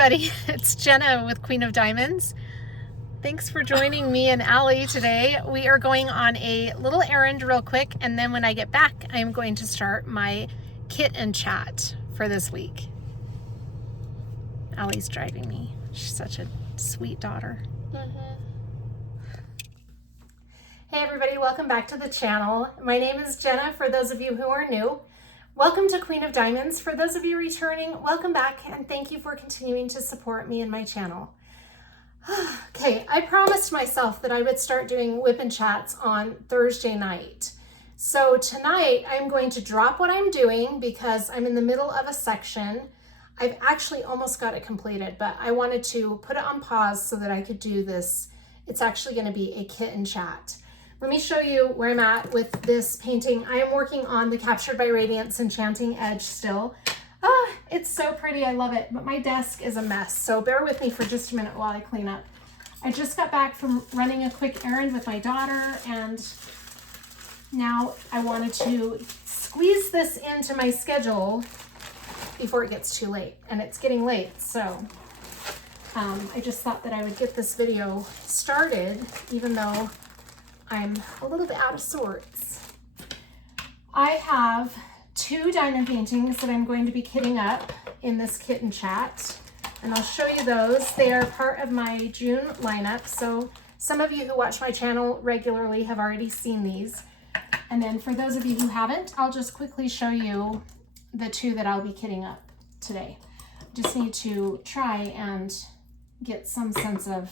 everybody, it's Jenna with Queen of Diamonds. Thanks for joining me and Allie today. We are going on a little errand real quick, and then when I get back, I'm going to start my kit and chat for this week. Allie's driving me. She's such a sweet daughter. Hey everybody, welcome back to the channel. My name is Jenna for those of you who are new. Welcome to Queen of Diamonds. For those of you returning, welcome back and thank you for continuing to support me and my channel. Okay, I promised myself that I would start doing whip and chats on Thursday night. So tonight I'm going to drop what I'm doing because I'm in the middle of a section. I've actually almost got it completed, but I wanted to put it on pause so that I could do this. It's actually going to be a kit and chat. Let me show you where I'm at with this painting. I am working on the Captured by Radiance Enchanting Edge still. It's so pretty, I love it, but my desk is a mess, so bear with me for just a minute while I clean up. I just got back from running a quick errand with my daughter, and now I wanted to squeeze this into my schedule before it gets too late, and it's getting late, so I just thought that I would get this video started, even though I'm a little bit out of sorts. I have two diamond paintings that I'm going to be kitting up in this kit and chat, and I'll show you those. They are part of my June lineup, so some of you who watch my channel regularly have already seen these. And then for those of you who haven't, I'll just quickly show you the two that I'll be kitting up today. Just need to try and get some sense of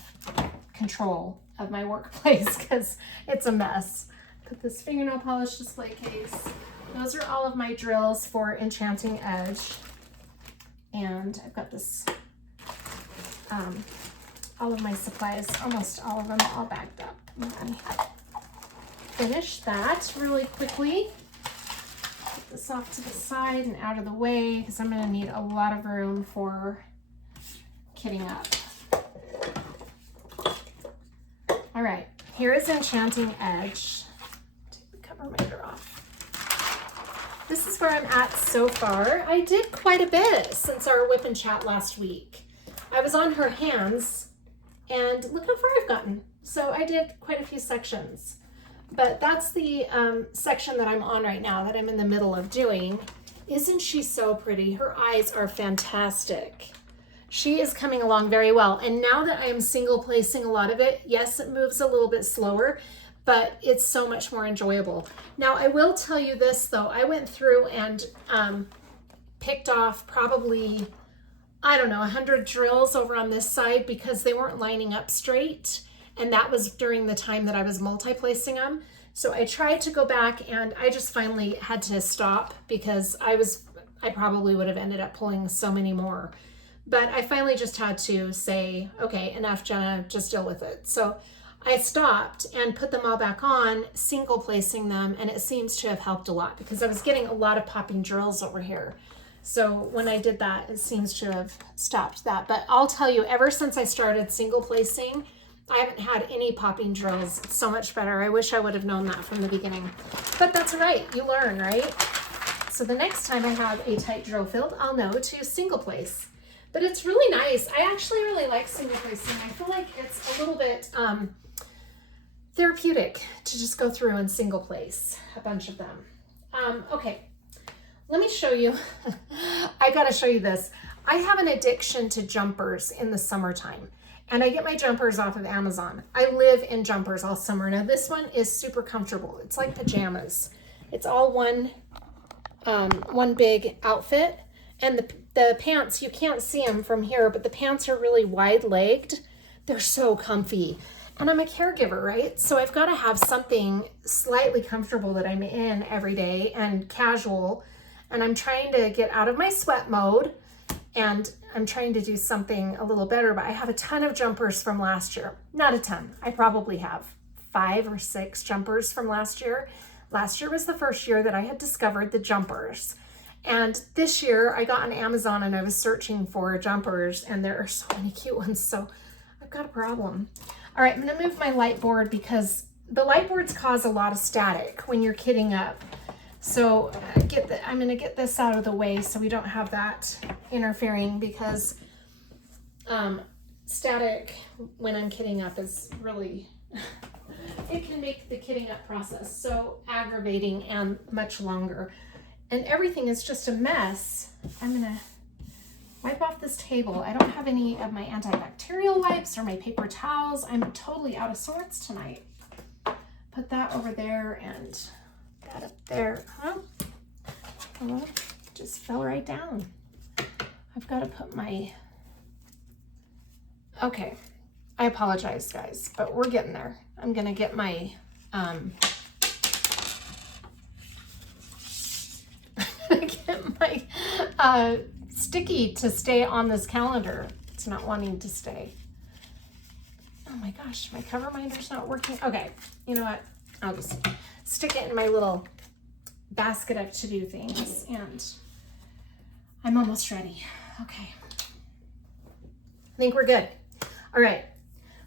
control of my workplace because it's a mess. Put this fingernail polish display case. Those are all of my drills for Enchanting Edge. And I've got this, all of my supplies, almost all of them, all bagged up. Let me finish that really quickly. Put this off to the side and out of the way because I'm going to need a lot of room for kitting up. All right, here is Enchanting Edge. Take the cover maker off. This is where I'm at so far. I did quite a bit since our whip and chat last week. I was on her hands and look how far I've gotten. So I did quite a few sections, but that's the section that I'm on right now that I'm in the middle of doing. Isn't she so pretty? Her eyes are fantastic. She is coming along very well. And now that I am single placing a lot of it, yes, it moves a little bit slower, but it's so much more enjoyable. Now, I will tell you this though, I went through and picked off probably, I don't know, 100 drills over on this side because they weren't lining up straight. And that was during the time that I was multi-placing them. So I tried to go back and I just finally had to stop because I probably would have ended up pulling so many more. But I finally just had to say, okay, enough, Jenna, just deal with it. So I stopped and put them all back on, single placing them, and it seems to have helped a lot because I was getting a lot of popping drills over here. So when I did that, it seems to have stopped that. But I'll tell you, ever since I started single placing, I haven't had any popping drills. It's so much better. I wish I would have known that from the beginning. But that's all right, you learn, right? So the next time I have a tight drill field, I'll know to single place. But it's really nice. I actually really like single placing. I feel like it's a little bit therapeutic to just go through and single place a bunch of them. Okay, let me show you. I gotta show you this. I have an addiction to jumpers in the summertime, and I get my jumpers off of Amazon. I live in jumpers all summer. Now this one is super comfortable. It's like pajamas. It's all one big outfit, and the pants, you can't see them from here, but the pants are really wide-legged. They're so comfy. And I'm a caregiver, right? So I've got to have something slightly comfortable that I'm in every day and casual. And I'm trying to get out of my sweat mode and I'm trying to do something a little better, but I have a ton of jumpers from last year. Not a ton. I probably have 5 or 6 jumpers from last year. Last year was the first year that I had discovered the jumpers. And this year I got on Amazon and I was searching for jumpers and there are so many cute ones. So I've got a problem. All right, I'm gonna move my light board because the light boards cause a lot of static when you're kitting up. So I'm gonna get this out of the way so we don't have that interfering because Static when I'm kitting up is really, it can make the kitting up process so aggravating and much longer. And everything is just a mess. I'm gonna wipe off this table. I don't have any of my antibacterial wipes or my paper towels. I'm totally out of sorts tonight. Put that over there and that up there. Huh? Oh, just fell right down. I've got to put my, okay. I apologize, guys, but we're getting there. I'm gonna get my, sticky to stay on this calendar. It's not wanting to stay. Oh my gosh, my cover minder's not working. Okay, you know what? I'll just stick it in my little basket of to-do things, and I'm almost ready. Okay. I think we're good. All right,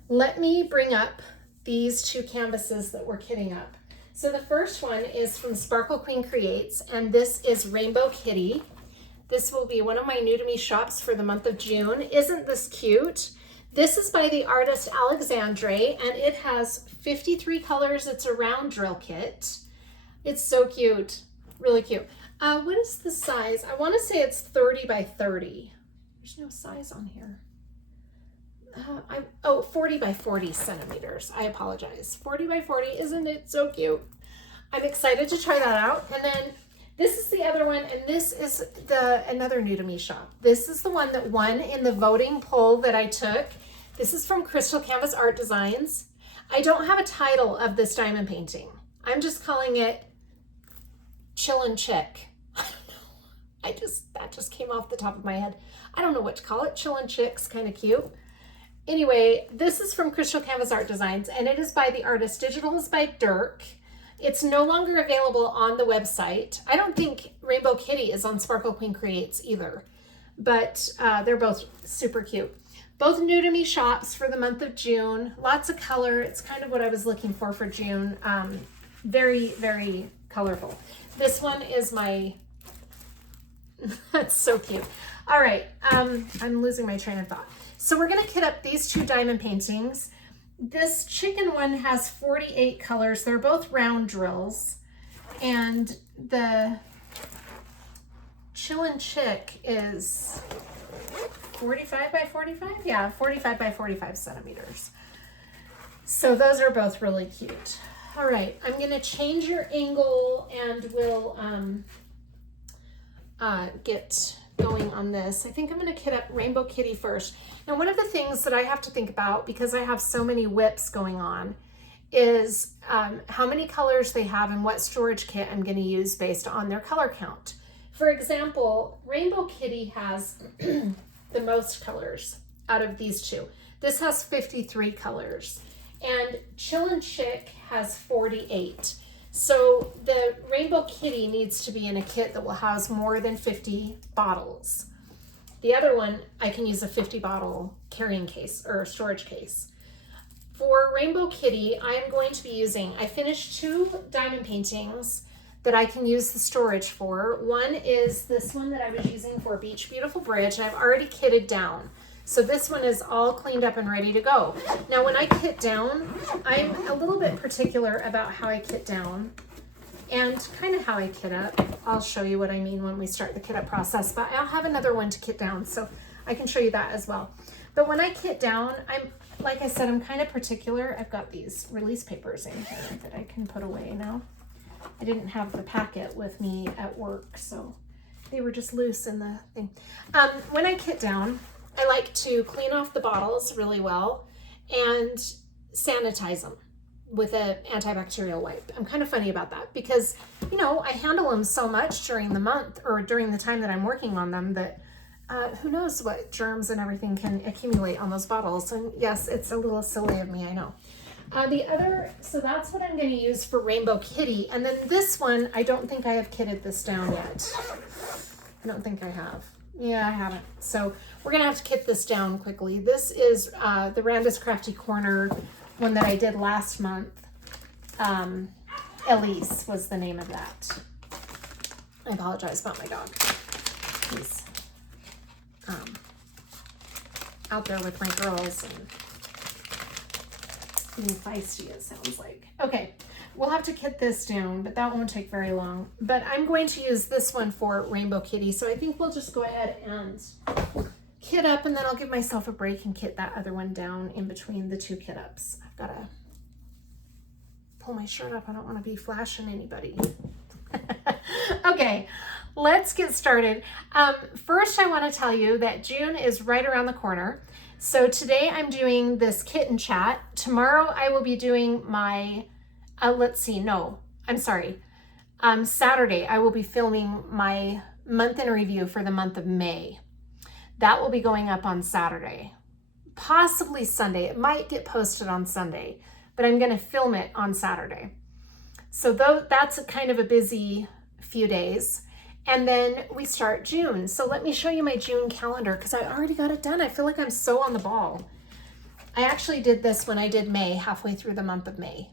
let me bring up these two canvases that we're kitting up. So the first one is from Sparkle Queen Creates, and this is Rainbow Kitty. This will be one of my new to me shops for the month of June. Isn't this cute? This is by the artist Alexandre, and it has 53 colors. It's a round drill kit. It's so cute, really cute. What is the size? I want to say it's 30 by 30. There's no size on here. 40 by 40 centimeters. I apologize. 40 by 40, isn't it so cute? I'm excited to try that out. And then this is the other one, and this is another new to me shop. This is the one that won in the voting poll that I took. This is from Crystal Canvas Art Designs. I don't have a title of this diamond painting. I'm just calling it Chillin' Chick. I don't know. That just came off the top of my head. I don't know what to call it. Chillin' Chick's kind of cute. Anyway, this is from Crystal Canvas Art Designs, and it is by the artist. Digital is by Dirk. It's no longer available on the website. I don't think Rainbow Kitty is on Sparkle Queen Creates either, but they're both super cute. Both new to me shops for the month of June. Lots of color. It's kind of what I was looking for June. Very, very colorful. This one is my, that's so cute. All right, I'm losing my train of thought. So we're gonna kit up these two diamond paintings. This chicken one has 48 colors. They're both round drills. And the Chillin' Chick is 45 by 45? Yeah, 45 by 45 centimeters. So those are both really cute. All right, I'm gonna change your angle and we'll get going on this. I think I'm gonna kit up Rainbow Kitty first. Now, one of the things that I have to think about, because I have so many whips going on, is how many colors they have and what storage kit I'm gonna use based on their color count. For example, Rainbow Kitty has the most colors out of these two. This has 53 colors, and Chillin' Chick has 48. So the Rainbow Kitty needs to be in a kit that will house more than 50 bottles. The other one, I can use a 50 bottle carrying case or storage case. For Rainbow Kitty, I am going to be using, I finished 2 diamond paintings that I can use the storage for. One is this one that I was using for Beach Beautiful Bridge, and I've already kitted down. So this one is all cleaned up and ready to go. Now, when I kit down, I'm a little bit particular about how I kit down and kind of how I kit up. I'll show you what I mean when we start the kit up process, but I'll have another one to kit down, so I can show you that as well. But when I kit down, like I said, I'm kind of particular. I've got these release papers in here that I can put away now. I didn't have the packet with me at work, so they were just loose in the thing. When I kit down, I like to clean off the bottles really well and sanitize them with an antibacterial wipe. I'm kind of funny about that because, you know, I handle them so much during the month or during the time that I'm working on them that who knows what germs and everything can accumulate on those bottles. And yes, it's a little silly of me, I know. So that's what I'm going to use for Rainbow Kitty. And then this one, I don't think I have kitted this down yet. I don't think I have. Yeah, I haven't. So we're going to have to kit this down quickly. This is the Randa's Crafty Corner one that I did last month. Elise was the name of that. I apologize about my dog. He's out there with my girls and being feisty, it sounds like. Okay, we'll have to kit this down, but that won't take very long. But I'm going to use this one for Rainbow Kitty, so I think we'll just go ahead and kit up, and then I'll give myself a break and kit that other one down in between the two kit ups. I've got to pull my shirt up. I don't want to be flashing anybody. Okay, let's get started. First, I want to tell you that June is right around the corner. So today I'm doing this kitten chat. Tomorrow I will be doing my, Saturday I will be filming my month in review for the month of May. That will be going up on Saturday, possibly Sunday. It might get posted on Sunday, but I'm going to film it on Saturday. So that's a kind of a busy few days. And then we start June. So let me show you my June calendar because I already got it done. I feel like I'm so on the ball. I actually did this when I did May, halfway through the month of May.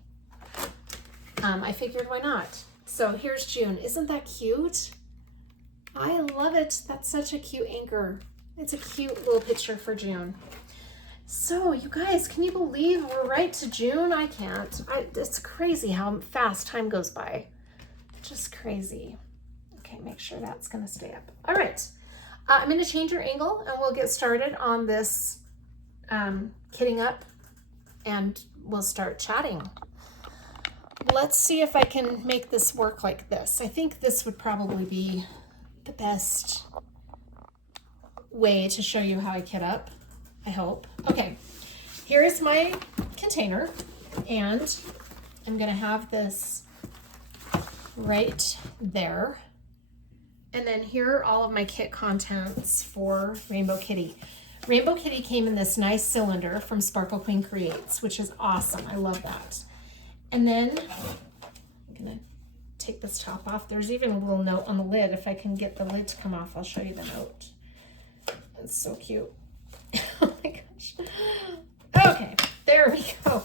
I figured why not? So here's June. Isn't that cute? I love it. That's such a cute anchor. It's a cute little picture for June. So you guys, can you believe we're right to June? I can't. It's crazy how fast time goes by. Just crazy. Okay, make sure that's gonna stay up. All right, I'm gonna change your angle and we'll get started on this kitting up and we'll start chatting. Let's see if I can make this work like this. I think this would probably be the best way to show you how I kit up, I hope. Okay, here's my container and I'm gonna have this right there. And then here are all of my kit contents for Rainbow Kitty. Rainbow Kitty came in this nice cylinder from Sparkle Queen Creates, which is awesome. I love that. And then I'm gonna take this top off. There's even a little note on the lid. If I can get the lid to come off, I'll show you the note. It's so cute. Oh my gosh. Okay, there we go.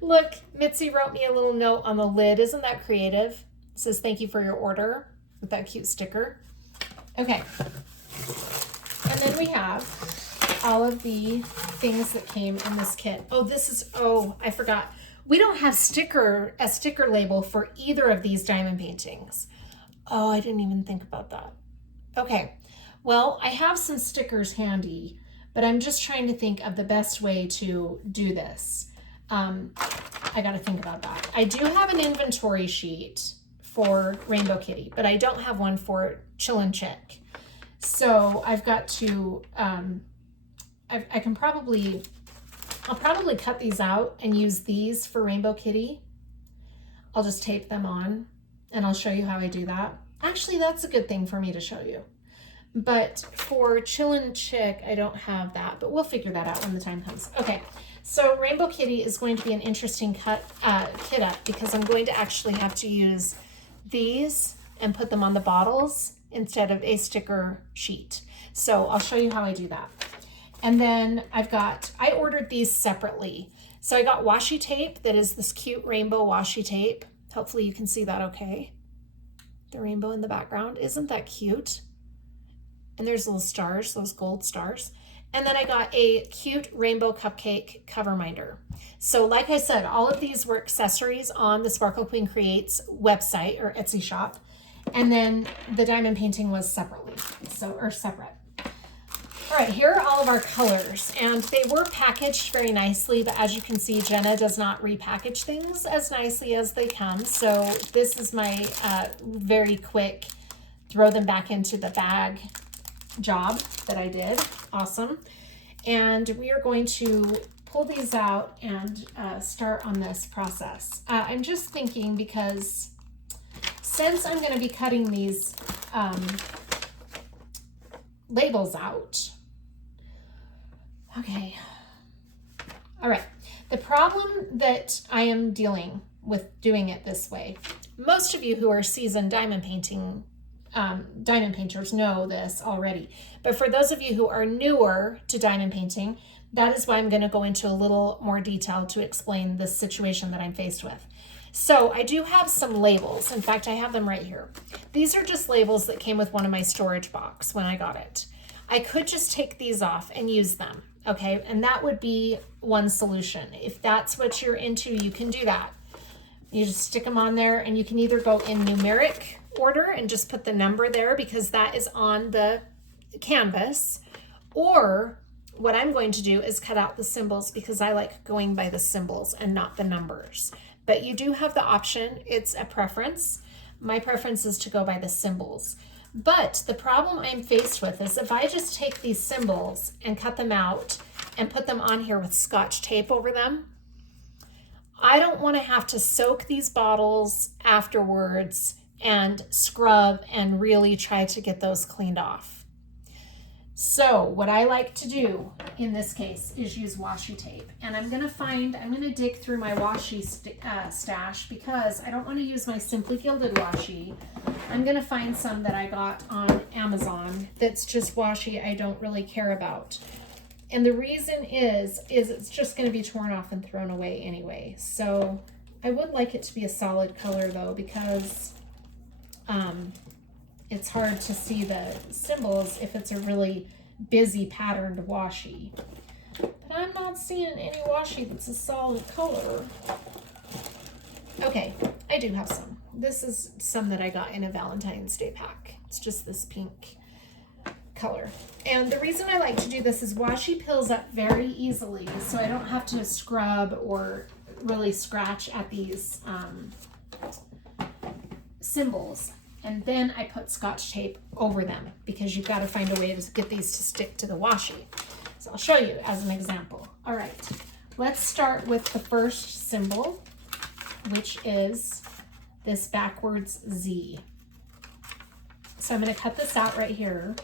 Look, Mitzi wrote me a little note on the lid. Isn't that creative? It says, thank you for your order, with that cute sticker. Okay. And then we have all of the things that came in this kit. Oh, I forgot. We don't have a sticker label for either of these diamond paintings. Oh, I didn't even think about that. Okay. Well, I have some stickers handy, but I'm just trying to think of the best way to do this. I got to think about that. I do have an inventory sheet for Rainbow Kitty, but I don't have one for Chillin' Chick. So I've got to, I'll probably cut these out and use these for Rainbow Kitty. I'll just tape them on and I'll show you how I do that. Actually, that's a good thing for me to show you. But for Chillin' Chick, I don't have that, but we'll figure that out when the time comes. Okay, so Rainbow Kitty is going to be an interesting kit up because I'm going to actually have to use these and put them on the bottles instead of a sticker sheet. So I'll show you how I do that. And then I ordered these separately. So I got washi tape that is this cute rainbow washi tape. Hopefully you can see that okay. The rainbow in the background. Isn't that cute? And there's little stars, those gold stars. And then I got a cute rainbow cupcake cover minder. So like I said, all of these were accessories on the Sparkle Queen Creates website or Etsy shop. And then the diamond painting was separate. All right, here are all of our colors. And they were packaged very nicely, but as you can see, Jenna does not repackage things as nicely as they come. So this is my very quick throw them back into the bag job that I did. Awesome. And we are going to pull these out and start on this process. I'm just thinking because since I'm going to be cutting these labels out. Okay. All right. The problem that I am dealing with doing it this way, most of you who are seasoned diamond painters know this already. But for those of you who are newer to diamond painting, that is why I'm going to go into a little more detail to explain this situation that I'm faced with. So I do have some labels. In fact, I have them right here. These are just labels that came with one of my storage box when I got it. I could just take these off and use them. Okay, and that would be one solution. If that's what you're into, you can do that. You just stick them on there, and you can either go in numeric order and just put the number there because that is on the canvas, or what I'm going to do is cut out the symbols because I like going by the symbols and not the numbers. But you do have the option, it's a preference. My preference is to go by the symbols. But the problem I'm faced with is if I just take these symbols and cut them out and put them on here with Scotch tape over them, I don't want to have to soak these bottles afterwards and scrub and really try to get those cleaned off. So what I like to do in this case is use washi tape. And I'm going to dig through my washi stash because I don't want to use my Simply Gilded washi. I'm going to find some that I got on Amazon that's just washi I don't really care about. And the reason is it's just going to be torn off and thrown away anyway. So I would like it to be a solid color though, because it's hard to see the symbols if it's a really busy patterned washi. But I'm not seeing any washi that's a solid color. Okay, I do have some. This is some that I got in a Valentine's Day pack. It's just this pink color. And the reason I like to do this is washi pills up very easily, so I don't have to scrub or really scratch at these symbols. And then I put Scotch tape over them because you've got to find a way to get these to stick to the washi. So I'll show you as an example. All right, let's start with the first symbol, which is this backwards Z. So I'm going to cut this out right here.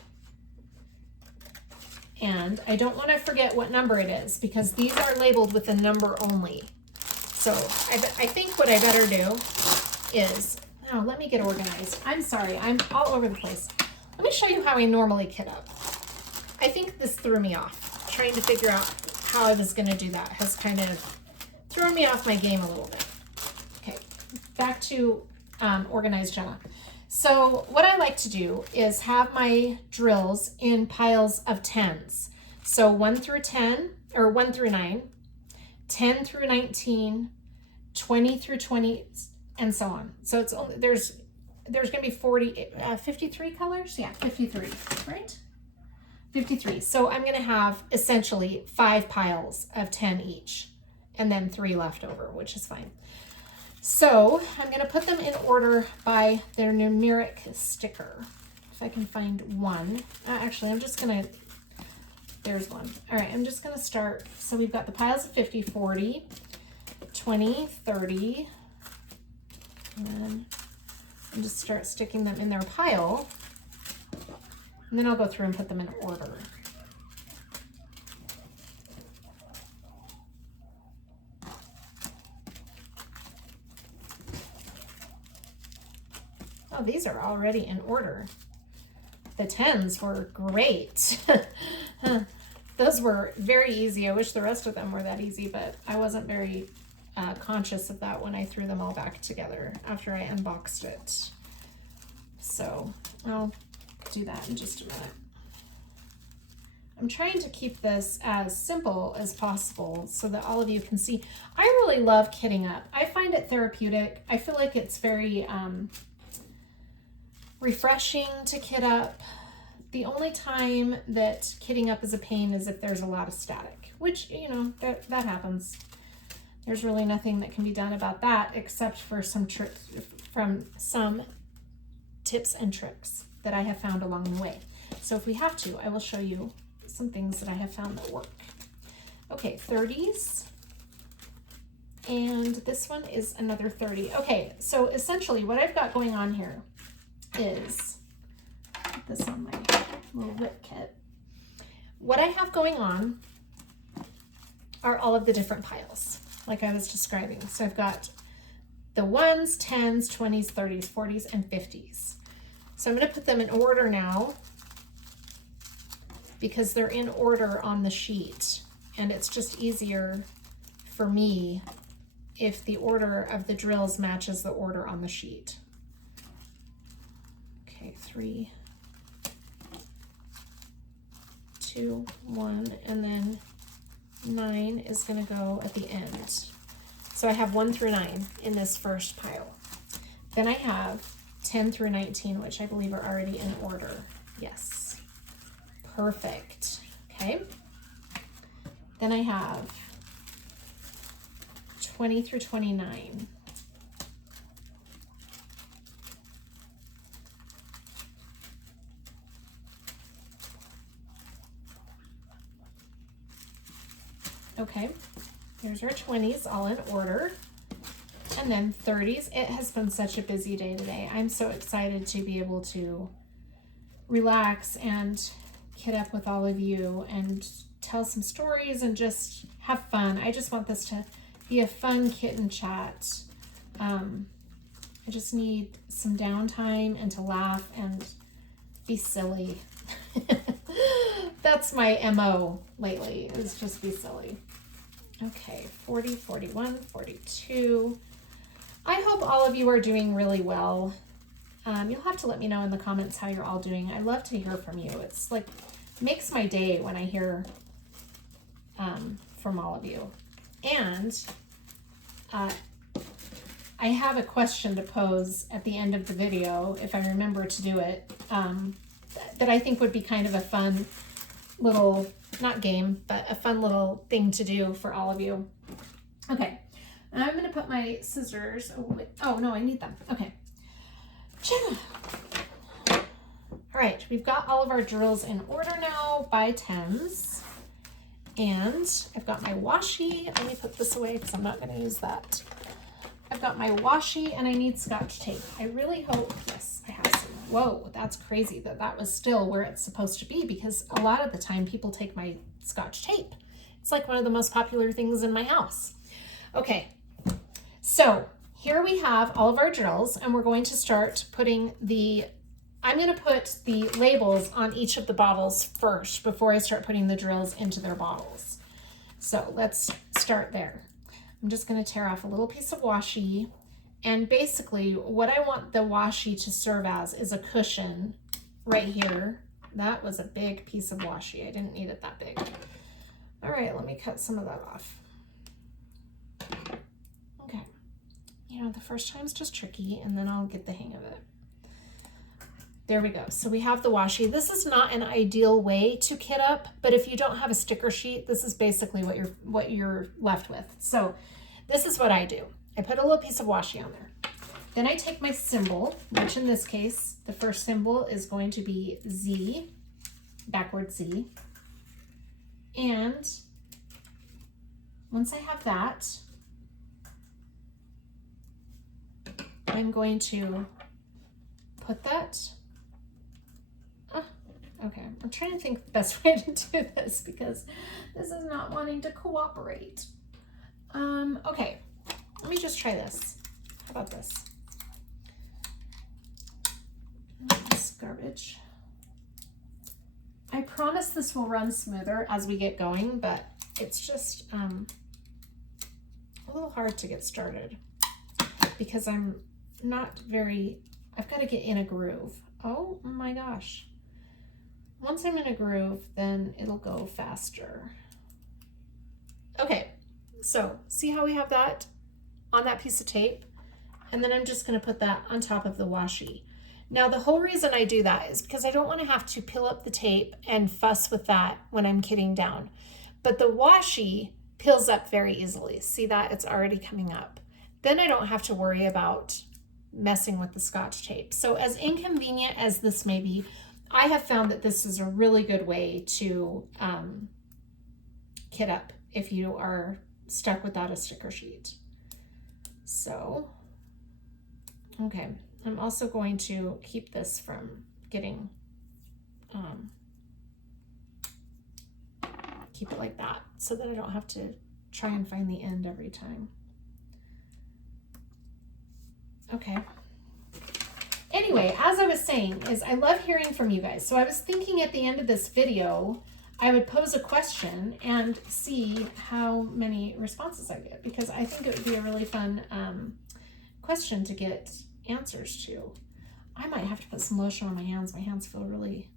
And I don't want to forget what number it is because these are labeled with a number only. So I think what I better do is, oh, let me get organized. I'm sorry, I'm all over the place. Let me show you how I normally kit up. I think this threw me off. Trying to figure out how I was going to do that has kind of thrown me off my game a little bit. Okay, back to organized Jenna. So what I like to do is have my drills in piles of 10s. So 1 through 10, or 1 through 9, 10 through 19, 20 through 20, and so on. So it's only, there's going to be 53 colors? Yeah, 53, right? 53. So I'm going to have essentially 5 piles of 10 each, and then 3 left over, which is fine. So I'm going to put them in order by their numeric sticker. If I can find one. Actually, I'm just going to, there's one. All right, I'm just going to start. So we've got the piles of 50, 40, 20, 30, and then I'll just start sticking them in their pile. And then I'll go through and put them in order. Oh, these are already in order. The 10s were great. Those were very easy. I wish the rest of them were that easy, but I wasn't very conscious of that when I threw them all back together after I unboxed it. So I'll do that in just a minute. I'm trying to keep this as simple as possible so that all of you can see. I really love kitting up. I find it therapeutic. I feel like it's very refreshing to kit up. The only time that kitting up is a pain is if there's a lot of static, which, you know, that happens. There's really nothing that can be done about that except for some tricks from some tips and tricks that I have found along the way. So if we have to, I will show you some things that I have found that work. Okay, 30s. And this one is another 30. Okay, so essentially what I've got going on here is, put this on my little whip kit. What I have going on are all of the different piles, like I was describing. So I've got the 1s, 10s, 20s, 30s, 40s, and 50s. So I'm going to put them in order now because they're in order on the sheet, and it's just easier for me if the order of the drills matches the order on the sheet. Okay, 3, 2, 1, and then 9 is going to go at the end. So I have 1 through 9 in this first pile. Then I have 10 through 19, which I believe are already in order. Yes. Perfect. Okay. Then I have 20 through 29. Okay, here's our 20s all in order. And then 30s. It has been such a busy day today. I'm so excited to be able to relax and kid up with all of you and tell some stories and just have fun. I just want this to be a fun kitten chat. I just need some downtime and to laugh and be silly. That's my MO lately, is just be silly. Okay, 40, 41, 42. I hope all of you are doing really well. You'll have to let me know in the comments how you're all doing. I love to hear from you. It's like, makes my day when I hear from all of you. And I have a question to pose at the end of the video, if I remember to do it, that I think would be kind of a fun little, not game, but a fun little thing to do for all of you. Okay, and I'm going to put my scissors away. Oh, no, I need them. Okay. Jenna. All right, we've got all of our drills in order now by tens. And I've got my washi. Let me put this away because I'm not going to use that. I've got my washi and I need Scotch tape. I really hope, yes, I have some. Whoa, that's crazy that that was still where it's supposed to be, because a lot of the time people take my Scotch tape. It's like one of the most popular things in my house. Okay, so here we have all of our drills, and we're going to start putting I'm going to put the labels on each of the bottles first before I start putting the drills into their bottles. So let's start there. I'm just going to tear off a little piece of washi. And basically what I want the washi to serve as is a cushion right here. That was a big piece of washi. I didn't need it that big. All right, let me cut some of that off. Okay. You know, the first time's just tricky, and then I'll get the hang of it. There we go. So we have the washi. This is not an ideal way to kit up, but if you don't have a sticker sheet, this is basically what you're left with. So this is what I do. I put a little piece of washi on there. Then I take my symbol, which in this case, the first symbol is going to be Z, backward Z. And once I have that, I'm going to put that. Okay, I'm trying to think the best way to do this because this is not wanting to cooperate. Okay, let me just try this. How about this? This garbage. I promise this will run smoother as we get going, but it's just a little hard to get started because I'm not very, I've got to get in a groove. Oh my gosh. Once I'm in a groove, then it'll go faster. Okay, so see how we have that on that piece of tape? And then I'm just going to put that on top of the washi. Now, the whole reason I do that is because I don't want to have to peel up the tape and fuss with that when I'm kitting down. But the washi peels up very easily. See that? It's already coming up. Then I don't have to worry about messing with the Scotch tape. So as inconvenient as this may be, I have found that this is a really good way to kit up if you are stuck without a sticker sheet. So, okay, I'm also going to keep this from getting, keep it like that so that I don't have to try and find the end every time. Okay. Anyway, as I was saying, is I love hearing from you guys. So I was thinking at the end of this video, I would pose a question and see how many responses I get, because I think it would be a really fun question to get answers to. I might have to put some lotion on my hands. My hands feel really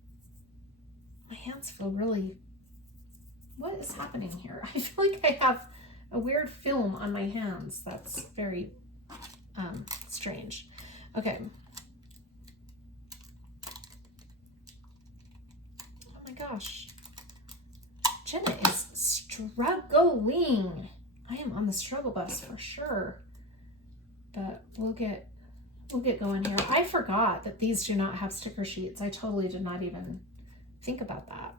What is happening here? I feel like I have a weird film on my hands. That's very strange. Okay. Oh my gosh. Jenna is struggling. I am on the struggle bus for sure. But we'll get going here. I forgot that these do not have sticker sheets. I totally did not even think about that.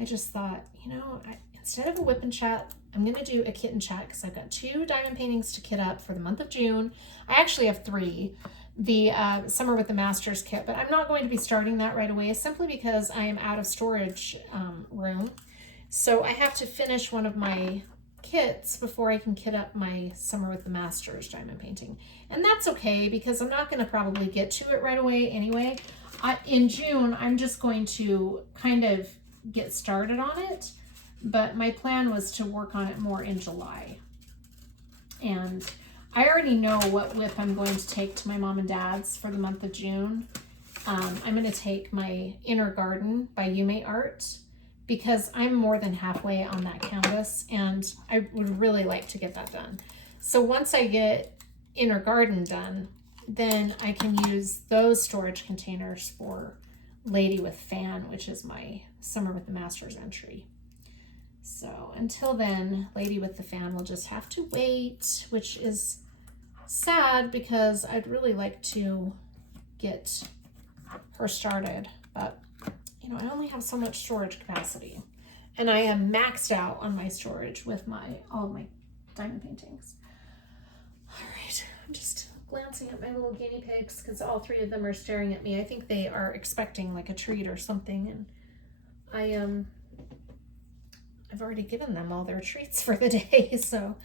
I just thought, you know, instead of a whip and chat, I'm going to do a kit and chat because I've got 2 diamond paintings to kit up for the month of June. I actually have 3. The Summer with the Masters kit, but I'm not going to be starting that right away simply because I am out of storage room. So I have to finish one of my kits before I can kit up my Summer with the Masters diamond painting. And that's okay because I'm not going to probably get to it right away anyway. In June, I'm just going to kind of get started on it, but my plan was to work on it more in July. And I already know what whip I'm going to take to my mom and dad's for the month of June. I'm going to take my Inner Garden by Yume Art because I'm more than halfway on that canvas and I would really like to get that done. So once I get Inner Garden done, then I can use those storage containers for Lady with Fan, which is my Summer with the Masters entry. So until then, Lady with the Fan will just have to wait, which is sad because I'd really like to get her started, but you know, I only have so much storage capacity and I am maxed out on my storage with all of my diamond paintings. All right, I'm just glancing at my little guinea pigs because all 3 of them are staring at me. I think they are expecting like a treat or something, and I've already given them all their treats for the day, so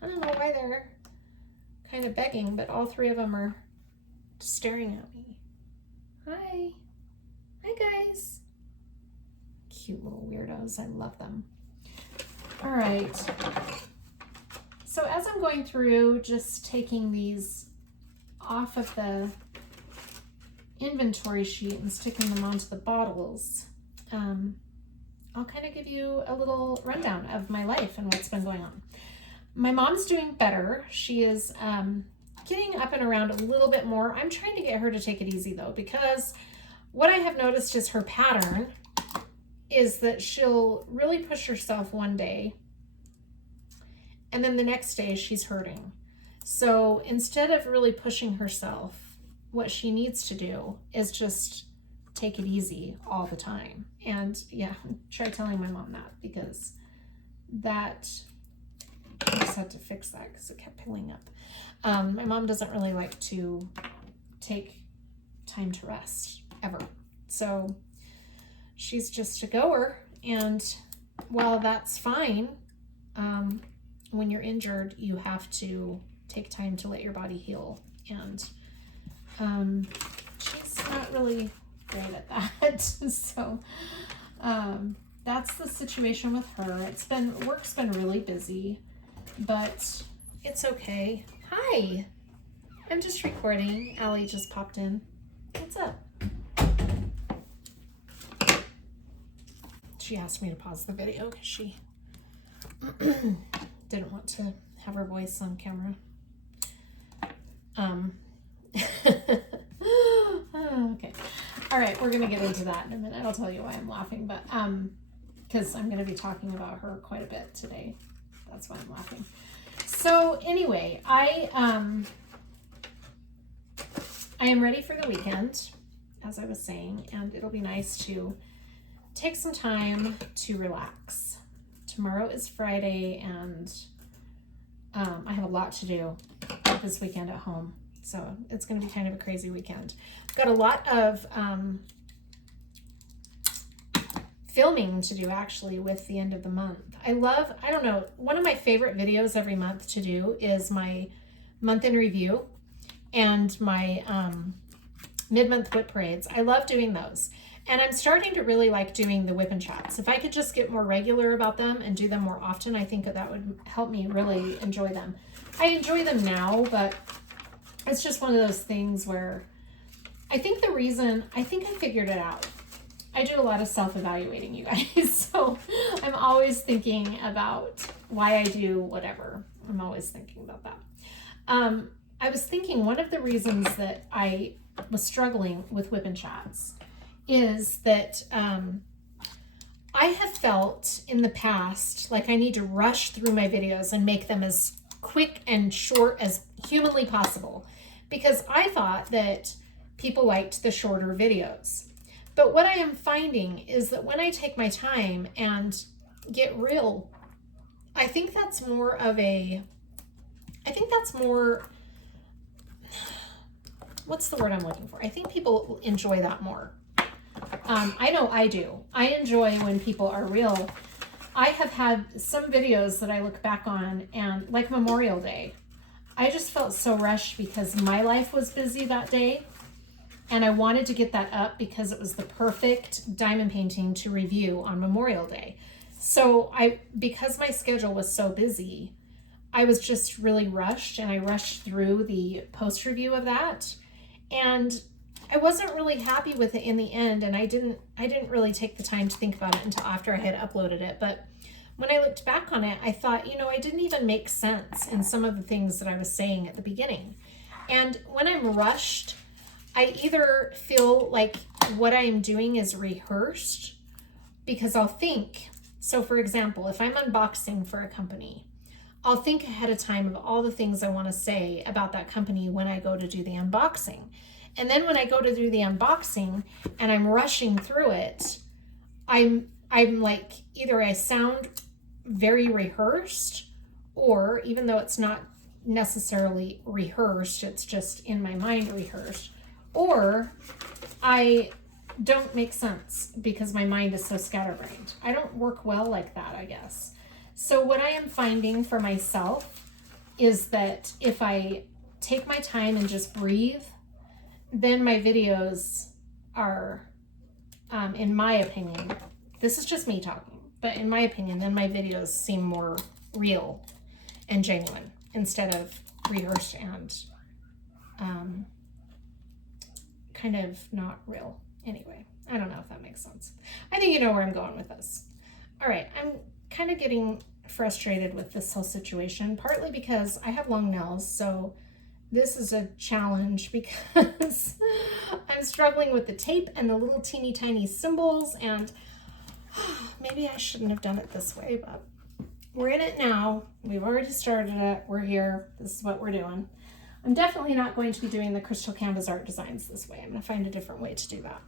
I don't know why they're kind of begging, but all 3 of them are staring at me. Hi guys. Cute little weirdos. I love them. All right, so as I'm going through just taking these off of the inventory sheet and sticking them onto the bottles, I'll kind of give you a little rundown of my life and what's been going on. My mom's doing better. She is getting up and around a little bit more. I'm trying to get her to take it easy though, because what I have noticed is her pattern is that she'll really push herself one day and then the next day she's hurting. So instead of really pushing herself, what she needs to do is just take it easy all the time. And yeah, try telling my mom that, because that, I just had to fix that because it kept pilling up. My mom doesn't really like to take time to rest ever. So she's just a goer. And while that's fine, when you're injured, you have to take time to let your body heal. And she's not really great at that. So that's the situation with her. Work's been really busy, but it's okay. Hi, I'm just recording. Allie just popped in. What's up? She asked me to pause the video because she didn't want to have her voice on camera. Okay. All right, we're gonna get into that in a minute. I'll tell you why I'm laughing, but because I'm gonna be talking about her quite a bit today. That's why I'm laughing. So anyway, I am ready for the weekend, as I was saying, and it'll be nice to take some time to relax. Tomorrow is Friday, and I have a lot to do this weekend at home. So it's going to be kind of a crazy weekend. I've got a lot of filming to do actually with the end of the month. I don't know, one of my favorite videos every month to do is my month in review and my mid-month whip parades. I love doing those. And I'm starting to really like doing the whip and chats. If I could just get more regular about them and do them more often, I think that would help me really enjoy them. I enjoy them now, but it's just one of those things where I think I figured it out. I do a lot of self-evaluating, you guys. So I'm always thinking about why I do whatever. I'm always thinking about that. I was thinking one of the reasons that I was struggling with whip and chats is that I have felt in the past like I need to rush through my videos and make them as quick and short as humanly possible, because I thought that people liked the shorter videos. But what I am finding is that when I take my time and get real, I think that's more, what's the word I'm looking for? I think people enjoy that more. I know I do. I enjoy when people are real. I have had some videos that I look back on, and like Memorial Day, I just felt so rushed because my life was busy that day. And I wanted to get that up because it was the perfect diamond painting to review on Memorial Day. So because my schedule was so busy, I was just really rushed, and I rushed through the post review of that. And I wasn't really happy with it in the end, and I didn't really take the time to think about it until after I had uploaded it. But when I looked back on it, I thought, you know, I didn't even make sense in some of the things that I was saying at the beginning. And when I'm rushed, I either feel like what I'm doing is rehearsed, because I'll think, so for example, if I'm unboxing for a company, I'll think ahead of time of all the things I want to say about that company when I go to do the unboxing. And then when I go to do the unboxing and I'm rushing through it, I'm like, either I sound very rehearsed, or even though it's not necessarily rehearsed, it's just in my mind rehearsed, or I don't make sense because my mind is so scatterbrained. I don't work well like that, I guess. So what I am finding for myself is that if I take my time and just breathe, then my videos are, in my opinion, this is just me talking, but in my opinion, then my videos seem more real and genuine instead of rehearsed and kind of not real. Anyway, I don't know if that makes sense. I think you know where I'm going with this. All right, I'm kind of getting frustrated with this whole situation, partly because I have long nails, so this is a challenge because I'm struggling with the tape and the little teeny tiny symbols, and maybe I shouldn't have done it this way, but we're in it now. We've already started it. We're here. This is what we're doing. I'm definitely not going to be doing the Crystal Canvas art designs this way. I'm going to find a different way to do that.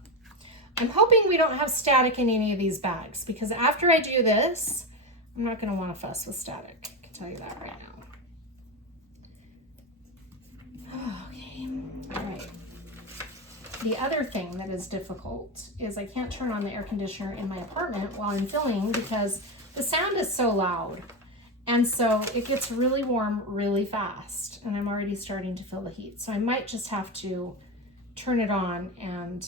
I'm hoping we don't have static in any of these bags, because after I do this, I'm not going to want to fuss with static. I can tell you that right now. Okay, all right. The other thing that is difficult is I can't turn on the air conditioner in my apartment while I'm filming because the sound is so loud. And so it gets really warm really fast, and I'm already starting to feel the heat. So I might just have to turn it on and,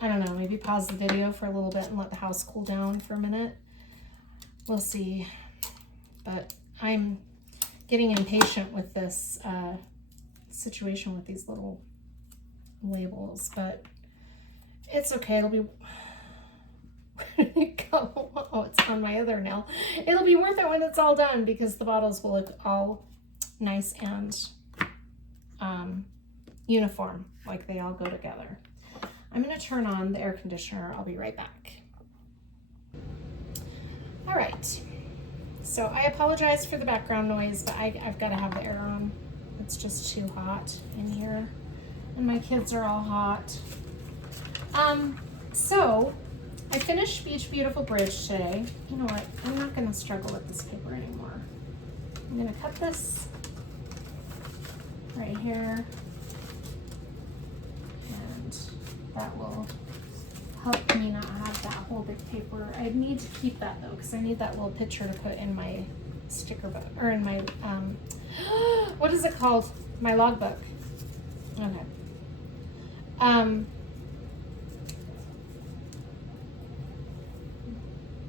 I don't know, maybe pause the video for a little bit and let the house cool down for a minute. We'll see. But I'm getting impatient with this situation with these little labels, but it's okay. It'll be, where did it go? Oh, it's on my other nail. It'll be worth it when it's all done, because the bottles will look all nice and uniform, like they all go together. I'm going to turn on the air conditioner. I'll be right back. All right, so I apologize for the background noise, but I've got to have the air on. It's just too hot in here, and my kids are all hot. So I finished Beach Beautiful Bridge today. You know what? I'm not going to struggle with this paper anymore. I'm going to cut this right here, and that will help me not have that whole big paper. I need to keep that though, because I need that little picture to put in my sticker book, or in my, what is it called? My logbook. Okay.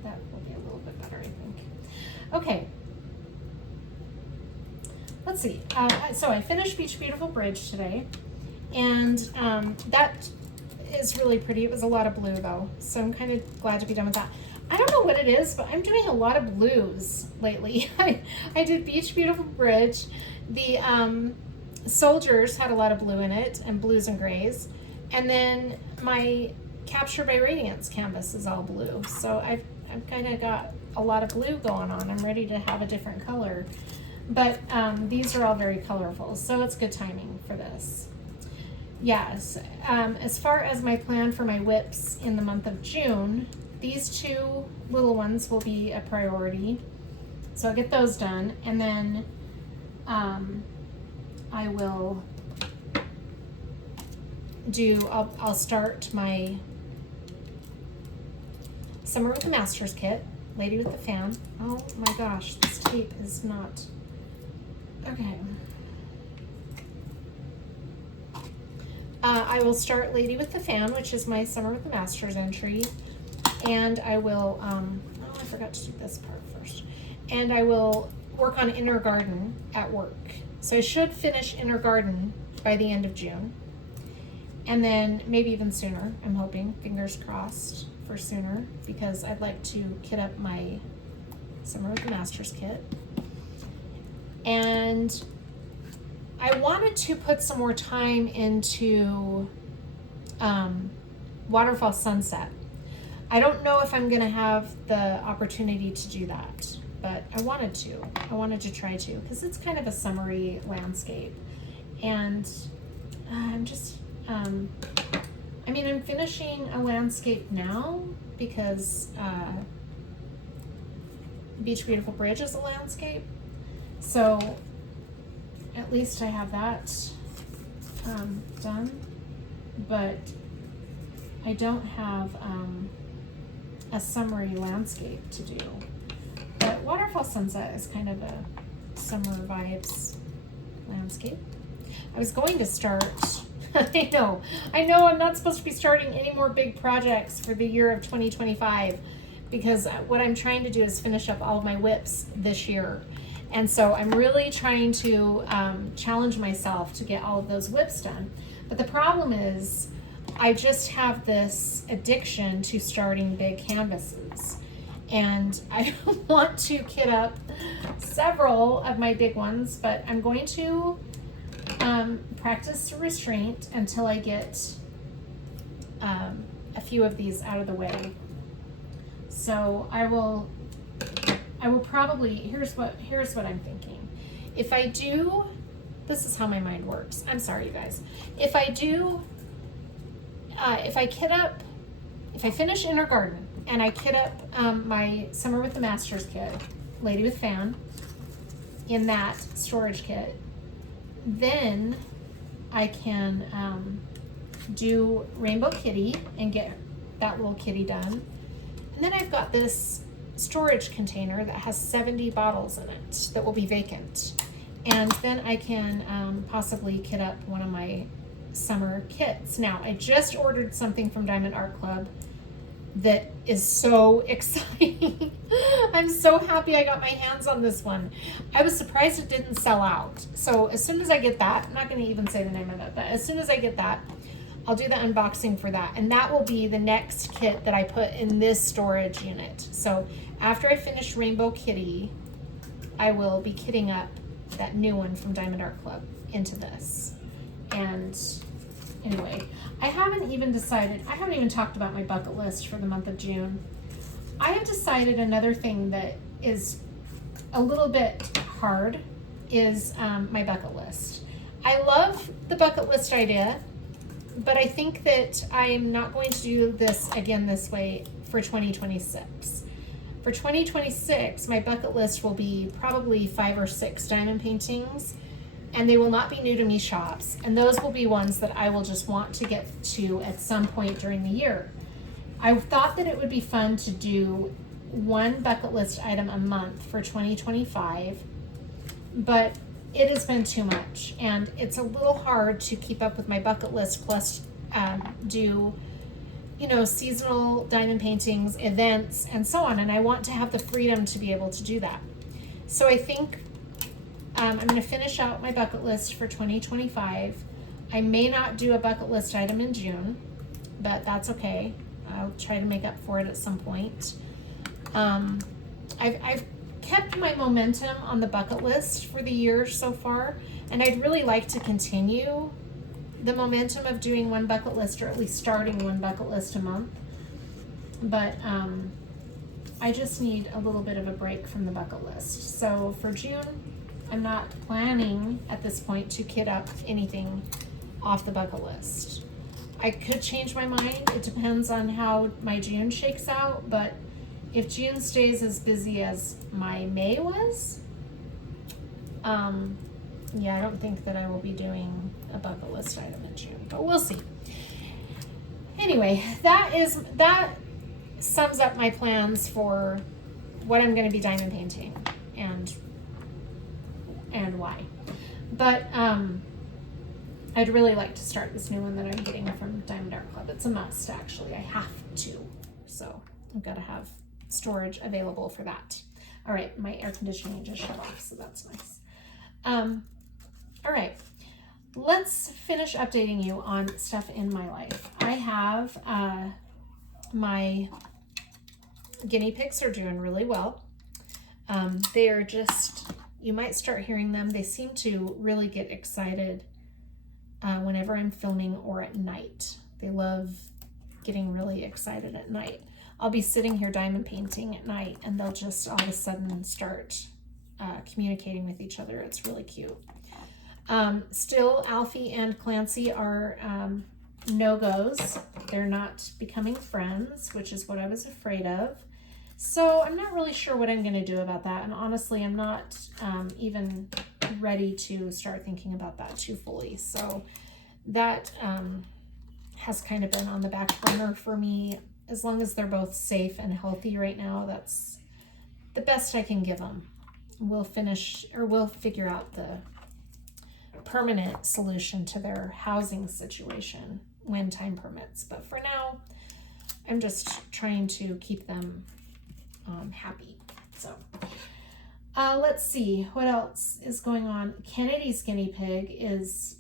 That will be a little bit better, I think. Okay. Let's see. So I finished Beach Beautiful Bridge today, and that is really pretty. It was a lot of blue though, so I'm kind of glad to be done with that. I don't know what it is, but I'm doing a lot of blues lately. I did Beach Beautiful Bridge. The Soldiers had a lot of blue in it, and blues and grays. And then my Capture by Radiance canvas is all blue. So I've kind of got a lot of blue going on. I'm ready to have a different color. But these are all very colorful, so it's good timing for this. Yes, as far as my plan for my whips in the month of June, these two little ones will be a priority. So I'll get those done, and then I will I'll start my Summer with the Masters kit, Lady with the Fan. Oh my gosh, this tape is not, okay. I will start Lady with the Fan, which is my Summer with the Masters entry, and I will, oh, I forgot to do this part first, and I will work on Inner Garden at work. So I should finish Inner Garden by the end of June, and then maybe even sooner, I'm hoping, fingers crossed for sooner, because I'd like to kit up my Summer with the Masters kit. And I wanted to put some more time into Waterfall Sunset. I don't know if I'm gonna have the opportunity to do that, but I wanted to try to, because it's kind of a summery landscape. And I'm just, I mean, I'm finishing a landscape now because Beach Beautiful Bridge is a landscape. So at least I have that done, but I don't have a summery landscape to do. But Waterfall Sunset is kind of a summer vibes landscape. I was going to start, I know I'm not supposed to be starting any more big projects for the year of 2025, because what I'm trying to do is finish up all of my whips this year. And so I'm really trying to challenge myself to get all of those whips done. But the problem is I just have this addiction to starting big canvases. And I want to kit up several of my big ones, but I'm going to practice restraint until I get a few of these out of the way. So I will probably, here's what I'm thinking. If I do, this is how my mind works. I'm sorry, you guys. If I do, if I finish Inner Garden and I kit up my Summer with the Masters kit, Lady with Fan, in that storage kit, then I can do Rainbow Kitty and get that little kitty done. And then I've got this storage container that has 70 bottles in it that will be vacant. And then I can possibly kit up one of my summer kits. Now, I just ordered something from Diamond Art Club that is so exciting. I'm so happy I got my hands on this one. I was surprised it didn't sell out. So as soon as I get that, I'm not going to even say the name of it, but as soon as I get that, I'll do the unboxing for that. And that will be the next kit that I put in this storage unit. So after I finish Rainbow Kitty, I will be kitting up that new one from Diamond Art Club into this. And anyway, I haven't even talked about my bucket list for the month of June. I have decided another thing that is a little bit hard is my bucket list. I love the bucket list idea, but I think that I'm not going to do this again this way for 2026. For 2026, my bucket list will be probably 5 or 6 diamond paintings, and they will not be new to me shops, and those will be ones that I will just want to get to at some point during the year. I thought that it would be fun to do one bucket list item a month for 2025, but it has been too much, and it's a little hard to keep up with my bucket list, plus do, you know, seasonal diamond paintings, events, and so on, and I want to have the freedom to be able to do that. So I think I'm going to finish out my bucket list for 2025. I may not do a bucket list item in June, but that's okay. I'll try to make up for it at some point. I've kept my momentum on the bucket list for the year so far, and I'd really like to continue the momentum of doing one bucket list, or at least starting one bucket list a month. But I just need a little bit of a break from the bucket list. So for June, I'm not planning at this point to kit up anything off the bucket list. I could change my mind. It depends on how my June shakes out, but if June stays as busy as my May was, yeah, I don't think that I will be doing a bucket list item in June, but we'll see. Anyway, that sums up my plans for what I'm going to be diamond painting and why. But I'd really like to start this new one that I'm getting from Diamond Art Club. It's a must, actually. I have to. So I've got to have storage available for that. All right, my air conditioning just shut off, so that's nice. All right, let's finish updating you on stuff in my life. I have my guinea pigs are doing really well. They are just, you might start hearing them. They seem to really get excited whenever I'm filming or at night. They love getting really excited at night. I'll be sitting here diamond painting at night, and they'll just all of a sudden start communicating with each other. It's really cute. Still, Alfie and Clancy are no-goes. They're not becoming friends, which is what I was afraid of. So I'm not really sure what I'm going to do about that. And honestly, I'm not even ready to start thinking about that too fully. So that has kind of been on the back burner for me. As long as they're both safe and healthy right now, that's the best I can give them. We'll figure out the permanent solution to their housing situation when time permits. But for now, I'm just trying to keep them happy. So let's see what else is going on. Kennedy's guinea pig is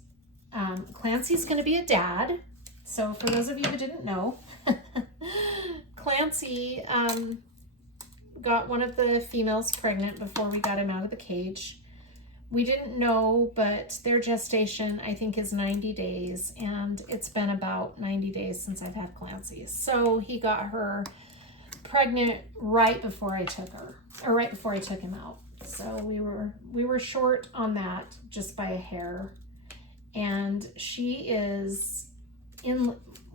Clancy's going to be a dad. So for those of you who didn't know, Clancy got one of the females pregnant before we got him out of the cage. We didn't know, but their gestation, I think, is 90 days, and it's been about 90 days since I've had Clancy. So he got her pregnant right before I took her, or right before I took him out. So we were short on that just by a hair. And she is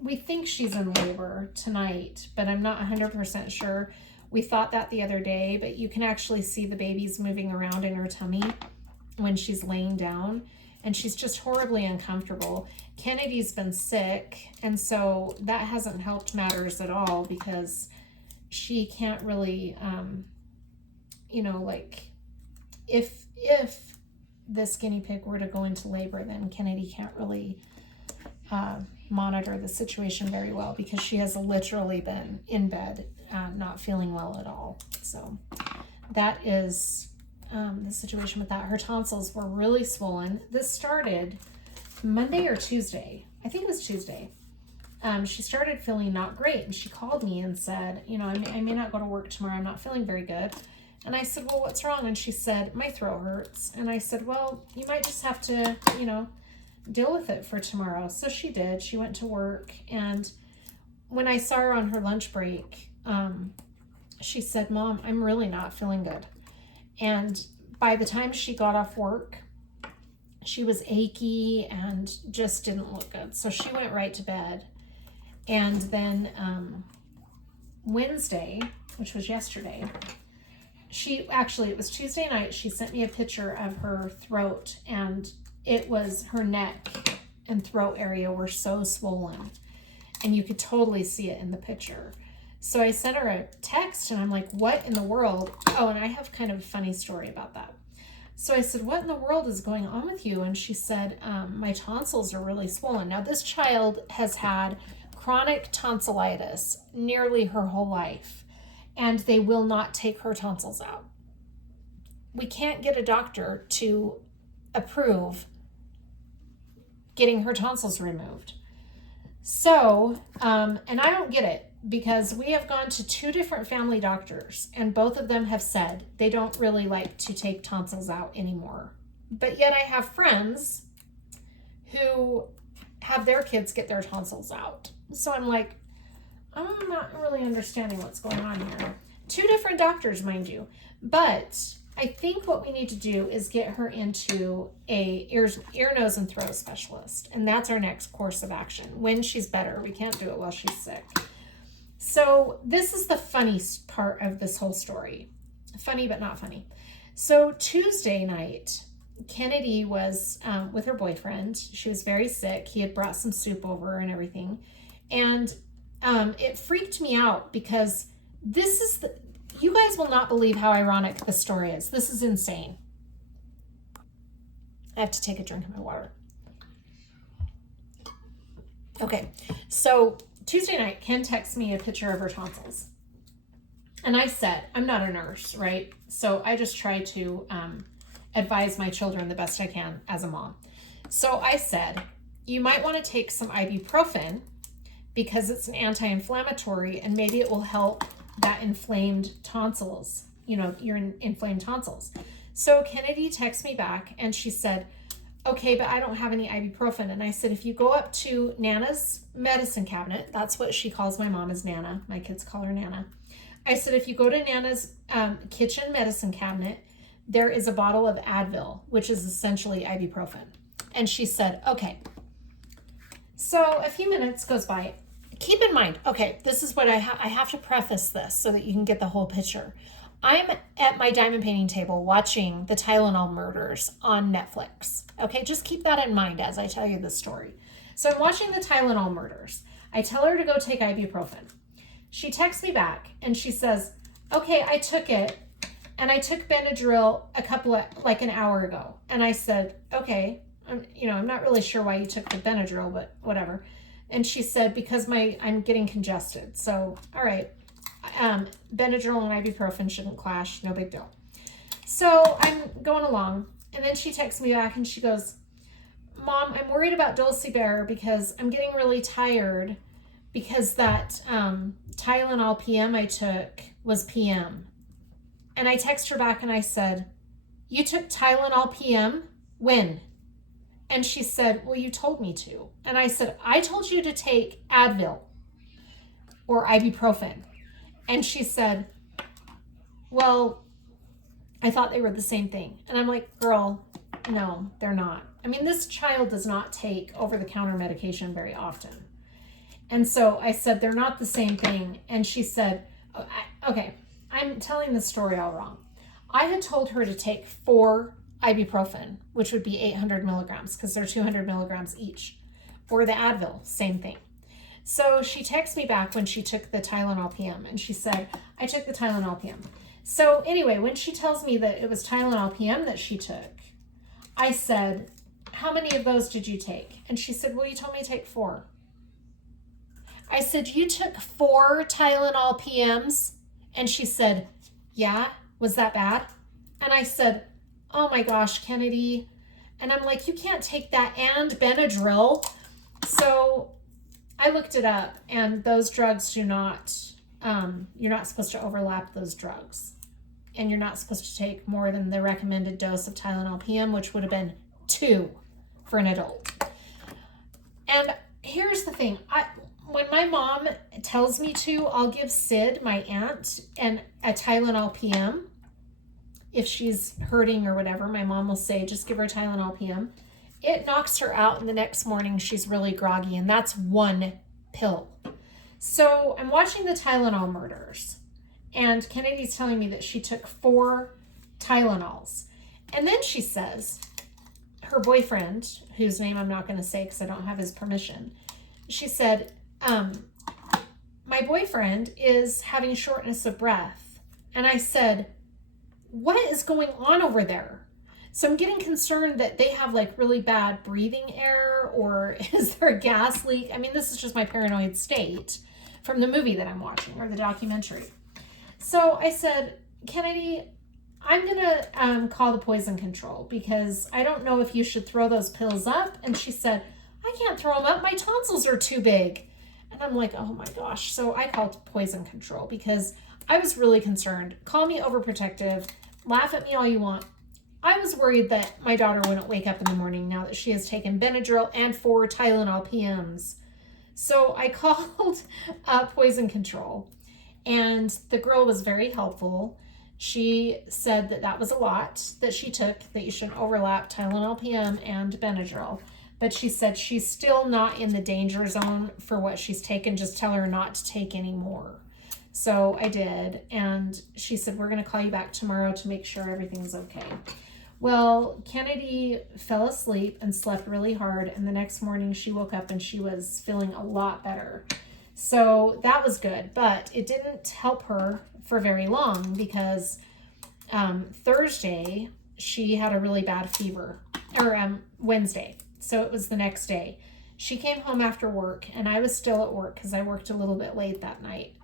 we think she's in labor tonight, but I'm not 100% sure. We thought that the other day, but you can actually see the baby's moving around in her tummy when she's laying down, and she's just horribly uncomfortable. Kennedy's been sick, and so that hasn't helped matters at all, because she can't really, you know, like if this guinea pig were to go into labor, then Kennedy can't really monitor the situation very well, because she has literally been in bed, not feeling well at all. So that is the situation with that. Her tonsils were really swollen. This started Monday or Tuesday. I think it was Tuesday. She started feeling not great, and she called me and said, you know, I may not go to work tomorrow. I'm not feeling very good. And I said, well, what's wrong? And she said, my throat hurts. And I said, well, you might just have to, you know, deal with it for tomorrow. So she did. She went to work, and when I saw her on her lunch break, she said, Mom, I'm really not feeling good. And by the time she got off work, she was achy and just didn't look good. So she went right to bed. And then Wednesday, which was yesterday, it was Tuesday night, she sent me a picture of her throat, and it was her neck and throat area were so swollen, and you could totally see it in the picture. So I sent her a text, and I'm like, what in the world? Oh, and I have kind of a funny story about that. So I said, what in the world is going on with you? And she said, my tonsils are really swollen. Now, this child has had chronic tonsillitis nearly her whole life, and they will not take her tonsils out. We can't get a doctor to approve getting her tonsils removed. So, and I don't get it because we have gone to 2 different family doctors and both of them have said they don't really like to take tonsils out anymore. But yet I have friends who have their kids get their tonsils out. So I'm like, I'm not really understanding what's going on here. 2 different doctors, mind you. But I think what we need to do is get her into a ear, nose, and throat specialist. And that's our next course of action when she's better. We can't do it while she's sick. So this is the funny part of this whole story. Funny, but not funny. So Tuesday night, Kennedy was with her boyfriend. She was very sick. He had brought some soup over and everything. And it freaked me out because this is you guys will not believe how ironic this story is. This is insane. I have to take a drink of my water. Okay, so Tuesday night, Ken texts me a picture of her tonsils. And I said, I'm not a nurse, right? So I just try to advise my children the best I can as a mom. So I said, you might want to take some ibuprofen because it's an anti-inflammatory and maybe it will help that inflamed tonsils, your inflamed tonsils. So Kennedy texted me back and she said, okay, but I don't have any ibuprofen. And I said, if you go up to Nana's medicine cabinet, that's what she calls my mom, is Nana. My kids call her Nana. I said, if you go to Nana's kitchen medicine cabinet, there is a bottle of Advil, which is essentially ibuprofen. And she said, okay. So a few minutes goes by. Keep in mind, okay, this is what I have to preface this so that you can get the whole picture. I'm at my diamond painting table watching the Tylenol murders on Netflix. Okay, just keep that in mind as I tell you the story. So I'm watching the Tylenol murders. I tell her to go take ibuprofen. She texts me back and she says, okay, I took it and I took Benadryl an hour ago. And I said, okay, I'm not really sure why you took the Benadryl, but whatever. And she said, because I'm getting congested. So, all right, Benadryl and ibuprofen shouldn't clash, no big deal. So I'm going along, and then she texts me back and she goes, Mom, I'm worried about Dulcie Bear because I'm getting really tired because that Tylenol PM I took was PM. And I text her back and I said, you took Tylenol PM? When? And she said, well, you told me to. And I said, I told you to take Advil or ibuprofen. And she said, well, I thought they were the same thing. And I'm like, girl, no, they're not. I mean, this child does not take over-the-counter medication very often. And so I said, they're not the same thing. And she said, okay, I'm telling the story all wrong. I had told her to take 4 ibuprofen, which would be 800 milligrams because they're 200 milligrams each, or the Advil, same thing. So she texted me back when she took the Tylenol PM and she said, I took the Tylenol PM. So anyway, when she tells me that it was Tylenol PM that she took, I said, how many of those did you take? And she said, well, you told me to take 4. I said, you took 4 Tylenol PMs? And she said, yeah, was that bad? And I said, oh my gosh, Kennedy. And I'm like, you can't take that and Benadryl. So I looked it up and those drugs do not, you're not supposed to overlap those drugs. And you're not supposed to take more than the recommended dose of Tylenol PM, which would have been 2 for an adult. And here's the thing. When my mom tells me to, I'll give Sid, my aunt, a Tylenol PM. If she's hurting or whatever, my mom will say, just give her Tylenol PM. It knocks her out, and the next morning she's really groggy, and that's 1 pill. So I'm watching the Tylenol murders, and Kennedy's telling me that she took 4 Tylenols. And then she says, her boyfriend, whose name I'm not going to say because I don't have his permission, she said, my boyfriend is having shortness of breath. And I said, what is going on over there? So I'm getting concerned that they have like really bad breathing air, or is there a gas leak? I mean, this is just my paranoid state from the movie that I'm watching or the documentary. So I said, Kennedy, I'm going to call the poison control because I don't know if you should throw those pills up. And she said, I can't throw them up. My tonsils are too big. And I'm like, oh my gosh. So I called poison control because I was really concerned. Call me overprotective. Laugh at me all you want. I was worried that my daughter wouldn't wake up in the morning now that she has taken Benadryl and 4 Tylenol PMs. So I called poison control, and the girl was very helpful. She said that that was a lot that she took, that you shouldn't overlap Tylenol PM and Benadryl. But she said she's still not in the danger zone for what she's taken. Just tell her not to take any more. So I did. And she said, we're going to call you back tomorrow to make sure everything's okay. Well, Kennedy fell asleep and slept really hard. And the next morning she woke up and she was feeling a lot better. So that was good. But it didn't help her for very long because Thursday she had a really bad fever. Or Wednesday. So it was the next day. She came home after work and I was still at work because I worked a little bit late that night.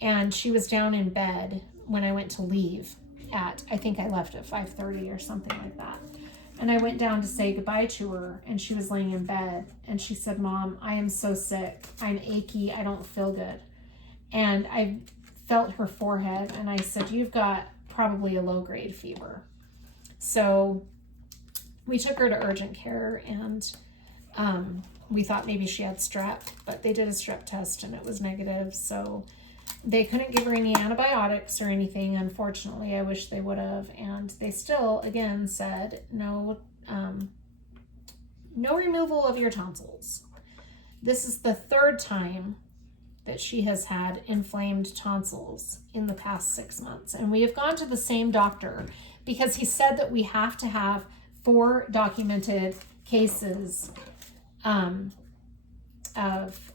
And she was down in bed when I went to leave at, I think I left at 5:30 or something like that. And I went down to say goodbye to her and she was laying in bed and she said, Mom, I am so sick. I'm achy. I don't feel good. And I felt her forehead and I said, you've got probably a low-grade fever. So we took her to urgent care and we thought maybe she had strep, but they did a strep test and it was negative. So they couldn't give her any antibiotics or anything. Unfortunately, I wish they would have. And they still, again, said no removal of your tonsils. This is the 3rd time that she has had inflamed tonsils in the past 6 months. And we have gone to the same doctor because he said that we have to have 4 documented cases of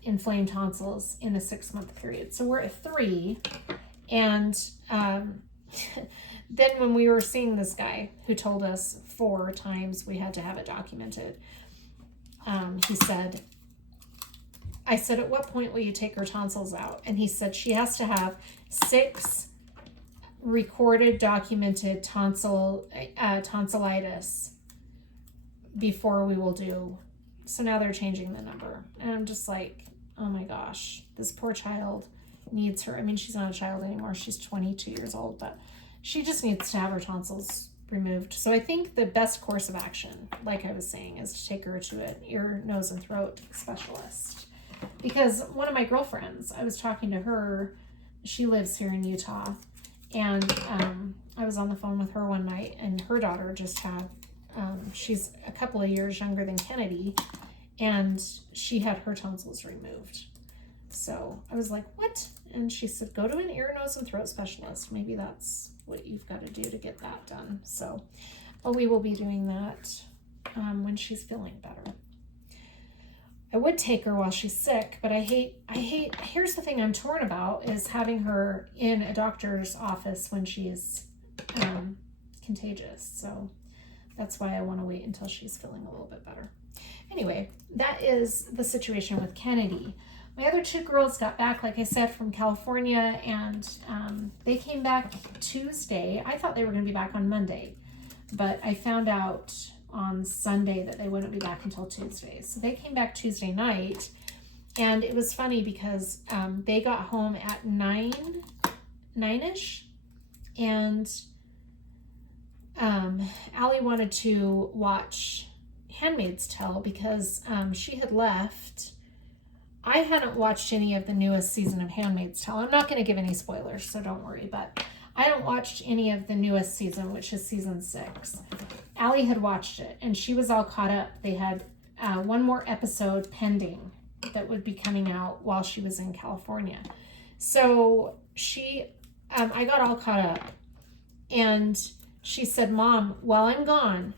inflamed tonsils in a 6-month period. So we're at 3. And then when we were seeing this guy who told us 4 times we had to have it documented, he said, I said, at what point will you take her tonsils out? And he said she has to have 6 recorded, documented tonsillitis before we will do. So now they're changing the number. And I'm just like, oh my gosh, this poor child needs her. I mean, she's not a child anymore. She's 22 years old, but she just needs to have her tonsils removed. So I think the best course of action, like I was saying, is to take her to an ear, nose, and throat specialist. Because one of my girlfriends, I was talking to her, she lives here in Utah, and I was on the phone with her one night, and her daughter just had, she's a couple of years younger than Kennedy, and she had her tonsils removed. So I was like, what? And she said, go to an ear, nose, and throat specialist. Maybe that's what you've got to do to get that done. So, but we will be doing that when she's feeling better. I would take her while she's sick, but I hate, here's the thing I'm torn about, is having her in a doctor's office when she's contagious. So that's why I want to wait until she's feeling a little bit better. Anyway, that is the situation with Kennedy. My other 2 girls got back, like I said, from California, and they came back Tuesday. I thought they were going to be back on Monday, but I found out on Sunday that they wouldn't be back until Tuesday. So they came back Tuesday night, and it was funny because they got home at 9-ish, and Allie wanted to watch Handmaid's Tale because she had left. I hadn't watched any of the newest season of Handmaid's Tale. I'm not going to give any spoilers, so don't worry, but I haven't watched any of the newest season, which is season 6. Allie had watched it, and she was all caught up. They had 1 more episode pending that would be coming out while she was in California. So I got all caught up, and she said, Mom, while I'm gone,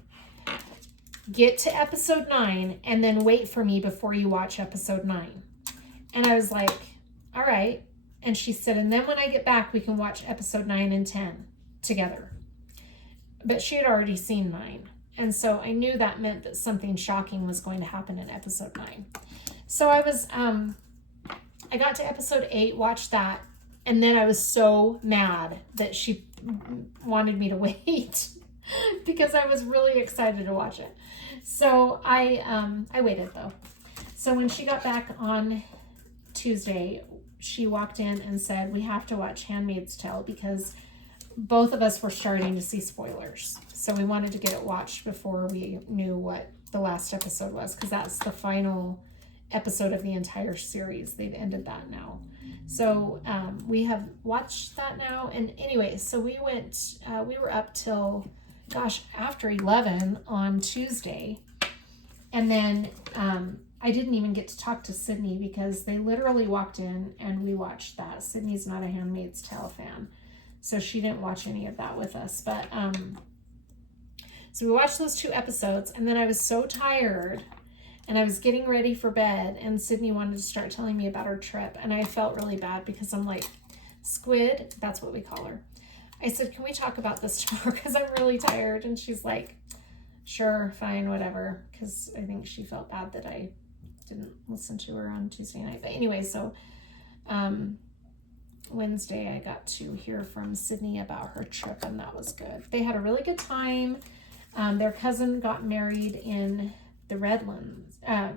get to episode 9 and then wait for me before you watch episode 9. And I was like, all right. And she said, and then when I get back, we can watch episode 9 and 10 together. But she had already seen 9. And so I knew that meant that something shocking was going to happen in episode 9. So I got to episode 8, watched that. And then I was so mad that she wanted me to wait because I was really excited to watch it. So I waited though. So when she got back on Tuesday, she walked in and said, we have to watch Handmaid's Tale because both of us were starting to see spoilers. So we wanted to get it watched before we knew what the last episode was, because that's the final episode of the entire series. They've ended that now. So we have watched that now. And anyway, so we were up till, gosh, after 11 on Tuesday. And then I didn't even get to talk to Sydney because they literally walked in and we watched that. Sydney's not a Handmaid's Tale fan, so she didn't watch any of that with us. But so we watched those 2 episodes, and then I was so tired and I was getting ready for bed, and Sydney wanted to start telling me about her trip, and I felt really bad because I'm like, Squid, that's what we call her. I said, can we talk about this tomorrow because I'm really tired? And she's like, sure, fine, whatever, because I think she felt bad that I didn't listen to her on Tuesday night. But anyway, so Wednesday I got to hear from Sydney about her trip, and that was good. They had a really good time. Their cousin got married in the Redlands, I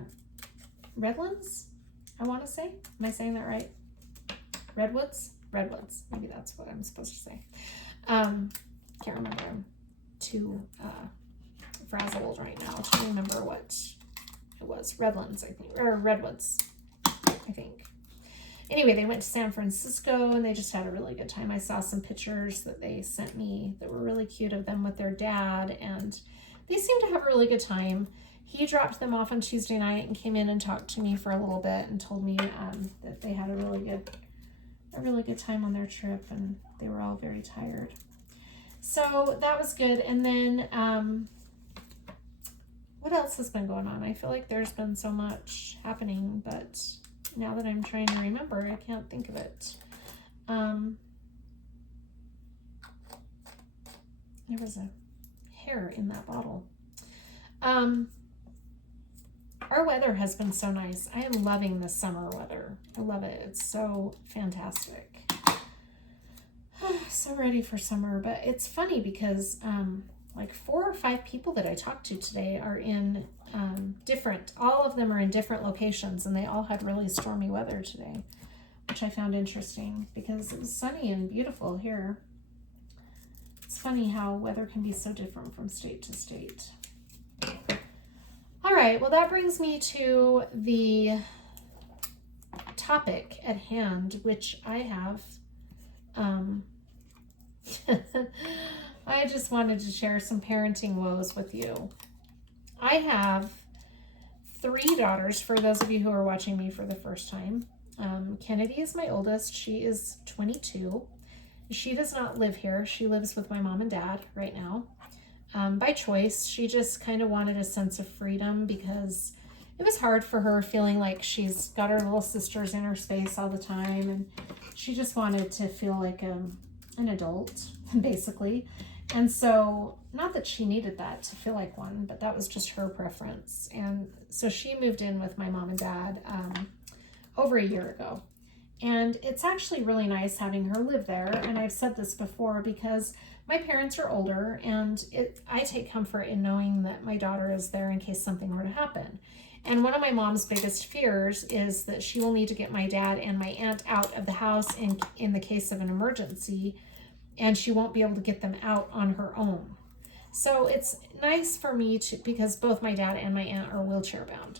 want to say. Am I saying that right? Redwoods? Redwoods. Maybe that's what I'm supposed to say. Can't remember. I'm too frazzled right now to remember what it was. Redlands, I think. Or Redwoods, I think. Anyway, they went to San Francisco and they just had a really good time. I saw some pictures that they sent me that were really cute of them with their dad, and they seemed to have a really good time. He dropped them off on Tuesday night and came in and talked to me for a little bit and told me that they had a really good time on their trip, and they were all very tired. So that was good. And then what else has been going on? I feel like there's been so much happening, but now that I'm trying to remember, I can't think of it. There was a hair in that bottle. Our weather has been so nice. I am loving the summer weather. I love it. It's so fantastic. So ready for summer. But it's funny because like 4 or 5 people that I talked to today are in all of them are in different locations, and they all had really stormy weather today, which I found interesting because it was sunny and beautiful here. It's funny how weather can be so different from state to state. All right, well, that brings me to the topic at hand, which I have. I just wanted to share some parenting woes with you. I have 3 daughters, for those of you who are watching me for the first time. Kennedy is my oldest. She is 22. She does not live here. She lives with my mom and dad right now. By choice. She just kind of wanted a sense of freedom because it was hard for her feeling like she's got her little sisters in her space all the time, and she just wanted to feel like an adult, basically. And so, not that she needed that to feel like one, but that was just her preference. And so she moved in with my mom and dad over a year ago. And it's actually really nice having her live there. And I've said this before because my parents are older, and I take comfort in knowing that my daughter is there in case something were to happen. And one of my mom's biggest fears is that she will need to get my dad and my aunt out of the house in the case of an emergency, and she won't be able to get them out on her own. So it's nice for me because both my dad and my aunt are wheelchair bound.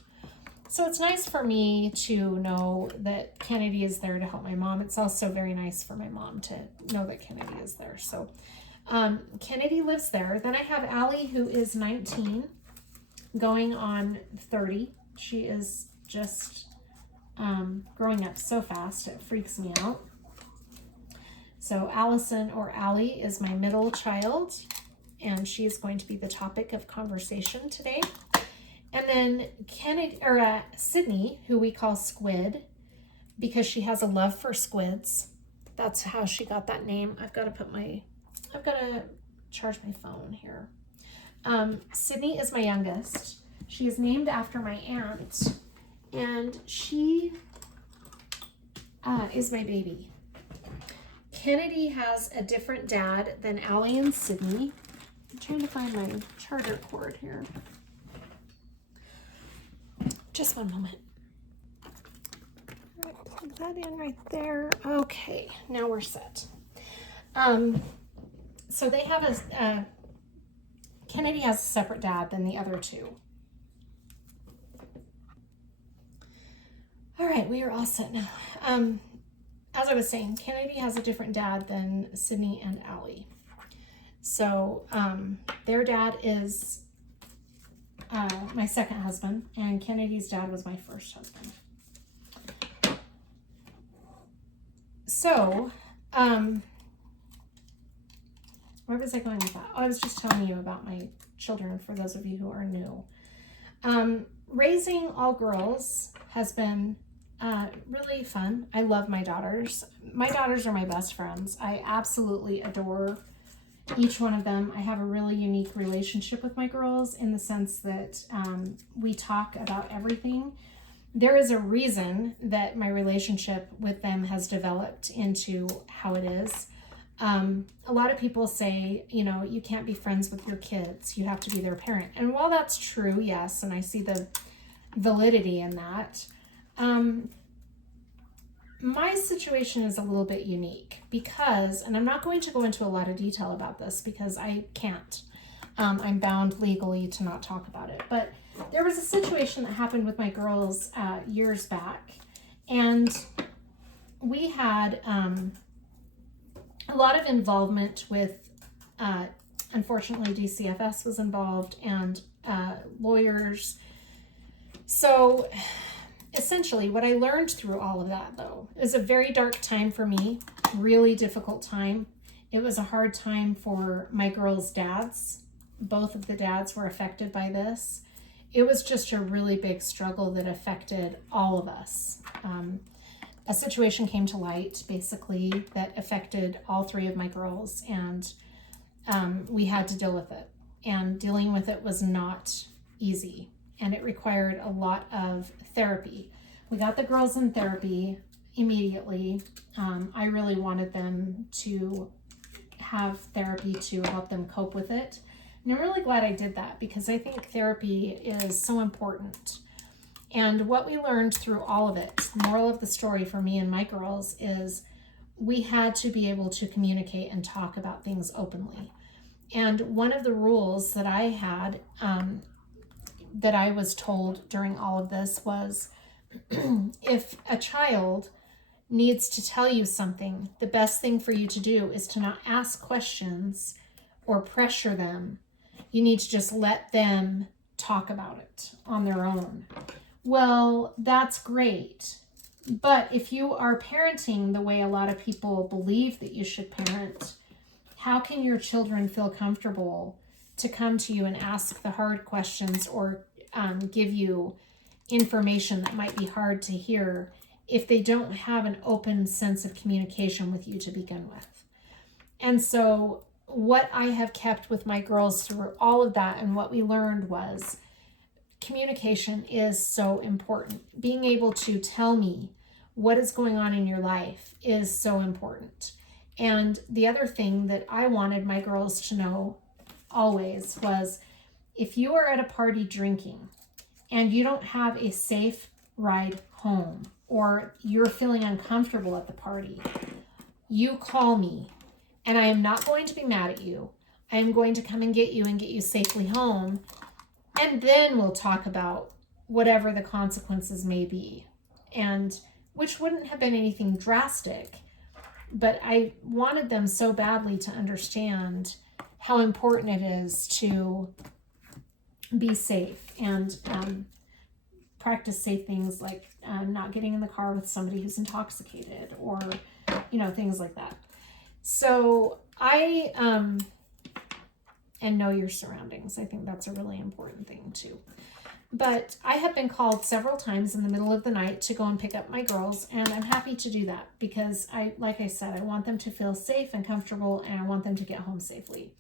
So it's nice for me to know that Kennedy is there to help my mom. It's also very nice for my mom to know that Kennedy is there. So Kennedy lives there. Then I have Allie, who is 19, going on 30. She is just growing up so fast, it freaks me out. So Allison, or Allie, is my middle child, and she's going to be the topic of conversation today. And then Sydney, who we call Squid, because she has a love for squids. That's how she got that name. I've got to charge my phone here. Sydney is my youngest. She is named after my aunt, and she is my baby. Kennedy has a different dad than Allie and Sydney. I'm trying to find my charger cord here. Just one moment. plug that in right there. Okay, now we're set. So they have Kennedy has a separate dad than the other two. All right, we are all set now. As I was saying, Kennedy has a different dad than Sydney and Allie. So their dad is my second husband, and Kennedy's dad was my first husband. So, where was I going with that? Oh, I was just telling you about my children, for those of you who are new. Raising all girls has been really fun. I love my daughters. My daughters are my best friends. I absolutely adore each one of them. I have a really unique relationship with my girls in the sense that we talk about everything. There is a reason that my relationship with them has developed into how it is. A lot of people say, you know, you can't be friends with your kids. You have to be their parent. And while that's true, yes, and I see the validity in that, my situation is a little bit unique because, and I'm not going to go into a lot of detail about this because I can't. I'm bound legally to not talk about it. But there was a situation that happened with my girls years back, and we had a lot of involvement with, unfortunately, DCFS was involved and lawyers. So essentially, what I learned through all of that, though, it was a very dark time for me, really difficult time. It was a hard time for my girls' dads. Both of the dads were affected by this. It was just a really big struggle that affected all of us. A situation came to light, basically, that affected all three of my girls, and we had to deal with it. And dealing with it was not easy, and it required a lot of therapy. We got the girls in therapy immediately. I really wanted them to have therapy to help them cope with it. And I'm really glad I did that because I think therapy is so important. And what we learned through all of it, moral of the story for me and my girls, is we had to be able to communicate and talk about things openly. And one of the rules that I had, that I was told during all of this was, if a child needs to tell you something, the best thing for you to do is to not ask questions or pressure them. You need to just let them talk about it on their own. Well, that's great. But if you are parenting the way a lot of people believe that you should parent, how can your children feel comfortable to come to you and ask the hard questions or give you information that might be hard to hear if they don't have an open sense of communication with you to begin with? And so what I have kept with my girls through all of that and what we learned was communication is so important. Being able to tell me what is going on in your life is so important. And the other thing that I wanted my girls to know always was, if you are at a party drinking and you don't have a safe ride home, or you're feeling uncomfortable at the party, you call me, and I am not going to be mad at you. I am going to come and get you safely home, and then we'll talk about whatever the consequences may be, and which wouldn't have been anything drastic, but I wanted them so badly to understand how important it is to be safe and practice safe things like not getting in the car with somebody who's intoxicated, or, you know, things like that. So and know your surroundings. I think that's a really important thing too. But I have been called several times in the middle of the night to go and pick up my girls, and I'm happy to do that because like I said, I want them to feel safe and comfortable, and I want them to get home safely.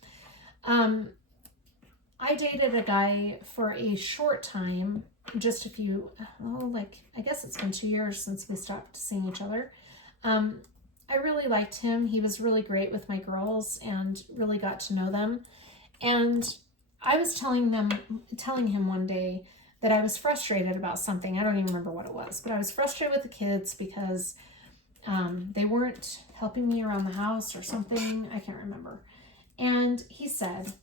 I dated a guy for a short time, just a few, I guess it's been 2 years since we stopped seeing each other. I really liked him. He was really great with my girls and really got to know them. And I was telling him one day, that I was frustrated about something. I don't even remember what it was, but I was frustrated with the kids because they weren't helping me around the house or something. I can't remember. And he said,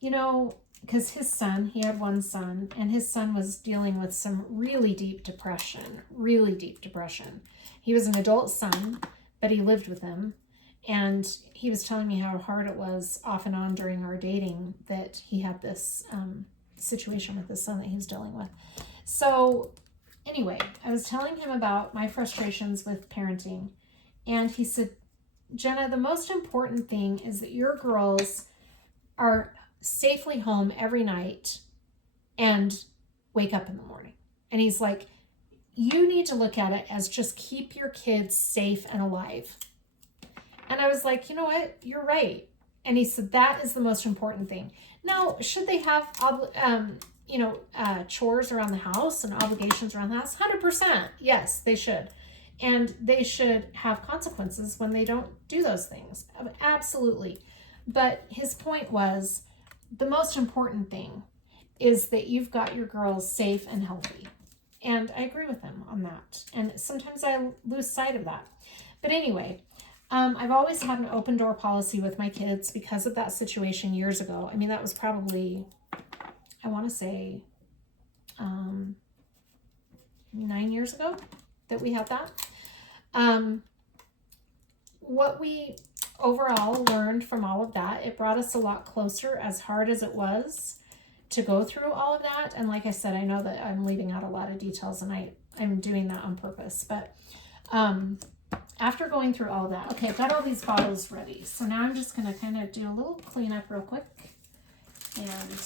you know, because his son, he had one son, and his son was dealing with some really deep depression, really deep depression. He was an adult son, but he lived with him. And he was telling me how hard it was off and on during our dating that he had this situation with his son that he was dealing with. So anyway, I was telling him about my frustrations with parenting. And he said, Jenna, the most important thing is that your girls are safely home every night and wake up in the morning. And he's like, you need to look at it as just keep your kids safe and alive. And I was like, you know what? You're right. And he said, that is the most important thing. Now, should they have, chores around the house and obligations around the house? 100%. Yes, they should. And they should have consequences when they don't do those things. Absolutely. But his point was, the most important thing is that you've got your girls safe and healthy. And I agree with him on that. And sometimes I lose sight of that. But anyway, I've always had an open door policy with my kids because of that situation years ago. I mean, that was probably, I want to say, 9 years ago that we had that. What we overall learned from all of that, it brought us a lot closer, as hard as it was to go through all of that. And like I said, I know that I'm leaving out a lot of details, and I'm doing that on purpose. But after going through all of that, okay, I've got all these bottles ready. So now I'm just going to kind of do a little cleanup real quick and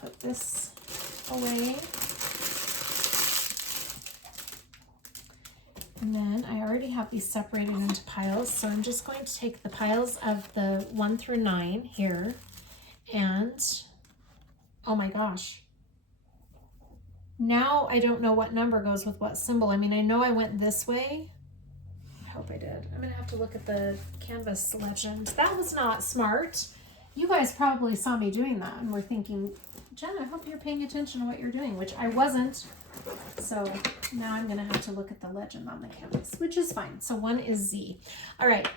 put this away. And then I already have these separated into piles, so I'm just going to take the piles of the 1 through 9 here, and oh my gosh, now I don't know what number goes with what symbol. I mean, I know I went this way. I hope I did. I'm gonna have to look at the canvas legend. That was not smart. You guys probably saw me doing that and were thinking, Jen, I hope you're paying attention to what you're doing, which I wasn't. So now I'm going to have to look at the legend on the canvas, which is fine. So 1 is Z. All right.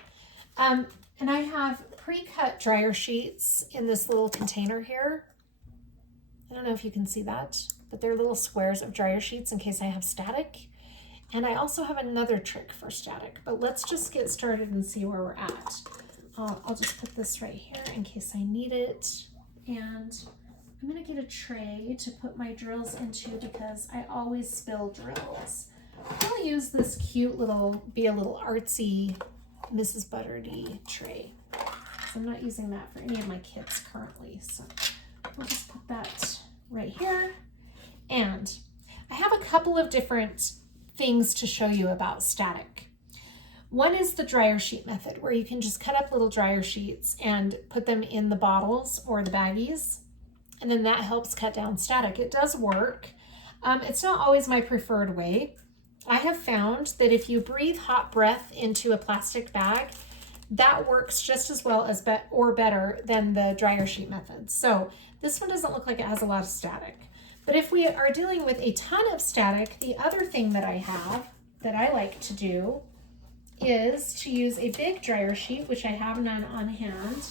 And I have pre-cut dryer sheets in this little container here. I don't know if you can see that, but they're little squares of dryer sheets in case I have static. And I also have another trick for static, but let's just get started and see where we're at. I'll just put this right here in case I need it. And I'm going to get a tray to put my drills into because I always spill drills. I'll use this cute little, be a little artsy Mrs. Butterdy tray. So I'm not using that for any of my kits currently. So we'll just put that right here. And I have a couple of different things to show you about static. One is the dryer sheet method, where you can just cut up little dryer sheets and put them in the bottles or the baggies. And then that helps cut down static. It does work. It's not always my preferred way. I have found that if you breathe hot breath into a plastic bag, that works just as well as or better than the dryer sheet method. So this one doesn't look like it has a lot of static. But if we are dealing with a ton of static, the other thing that I have that I like to do is to use a big dryer sheet, which I have none on hand.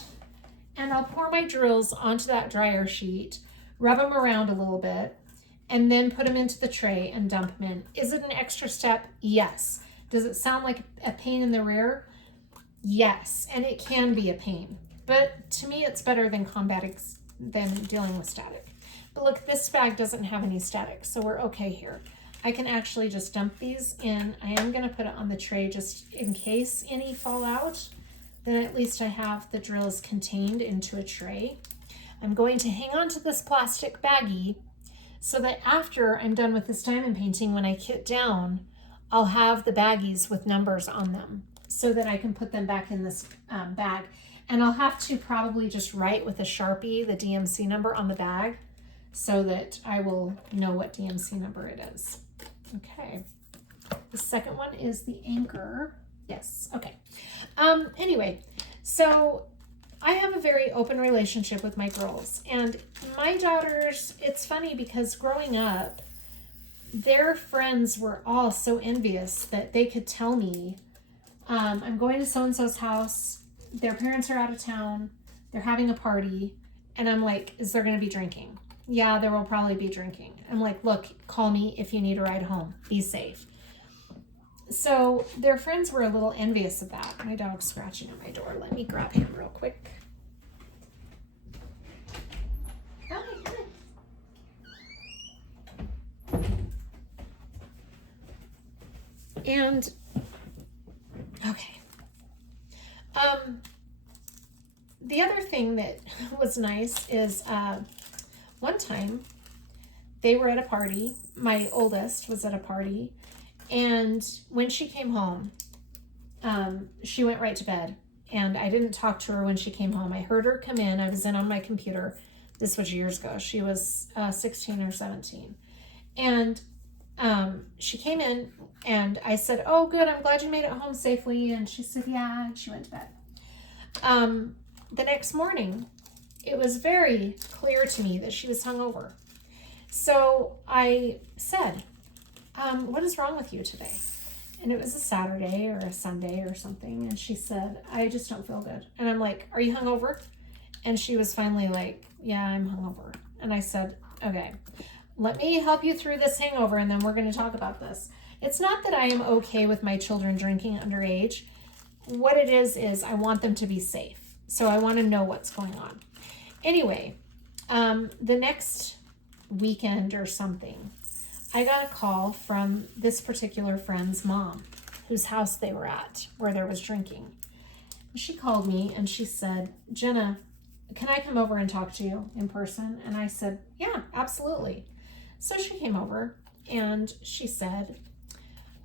And I'll pour my drills onto that dryer sheet, rub them around a little bit, and then put them into the tray and dump them in. Is it an extra step? Yes. Does it sound like a pain in the rear? Yes, and it can be a pain. But to me, it's better than dealing with static. But look, this bag doesn't have any static, so we're okay here. I can actually just dump these in. I am going to put it on the tray just in case any fall out. Then at least I have the drills contained into a tray. I'm going to hang on to this plastic baggie so that after I'm done with this diamond painting, when I kit down, I'll have the baggies with numbers on them so that I can put them back in this bag. And I'll have to probably just write with a Sharpie the DMC number on the bag so that I will know what DMC number it is. Okay. The second one is the anchor. Yes, okay. Anyway, so I have a very open relationship with my girls, and my daughters, it's funny because growing up, their friends were all so envious that they could tell me, I'm going to so-and-so's house, their parents are out of town, they're having a party, and I'm like, is there going to be drinking? Yeah, there will probably be drinking. I'm like, look, call me if you need a ride home. Be safe. So their friends were a little envious of that. My dog's scratching at my door. Let me grab him real quick. And, okay. The other thing that was nice is one time they were at a party. My oldest was at a party. And when she came home, she went right to bed. And I didn't talk to her when she came home. I heard her come in. I was in on my computer. This was years ago. She was 16 or 17. And she came in and I said, oh, good. I'm glad you made it home safely. And she said, yeah. And she went to bed. The next morning, it was very clear to me that she was hungover. So I said, what is wrong with you today? And it was a Saturday or a Sunday or something. And she said, I just don't feel good. And I'm like, are you hungover? And she was finally like, yeah, I'm hungover. And I said, okay, let me help you through this hangover and then we're going to talk about this. It's not that I am okay with my children drinking underage. What it is I want them to be safe. So I want to know what's going on. Anyway, the next weekend or something, I got a call from this particular friend's mom, whose house they were at, where there was drinking. She called me and she said, Jenna, can I come over and talk to you in person? And I said, yeah, absolutely. So she came over and she said,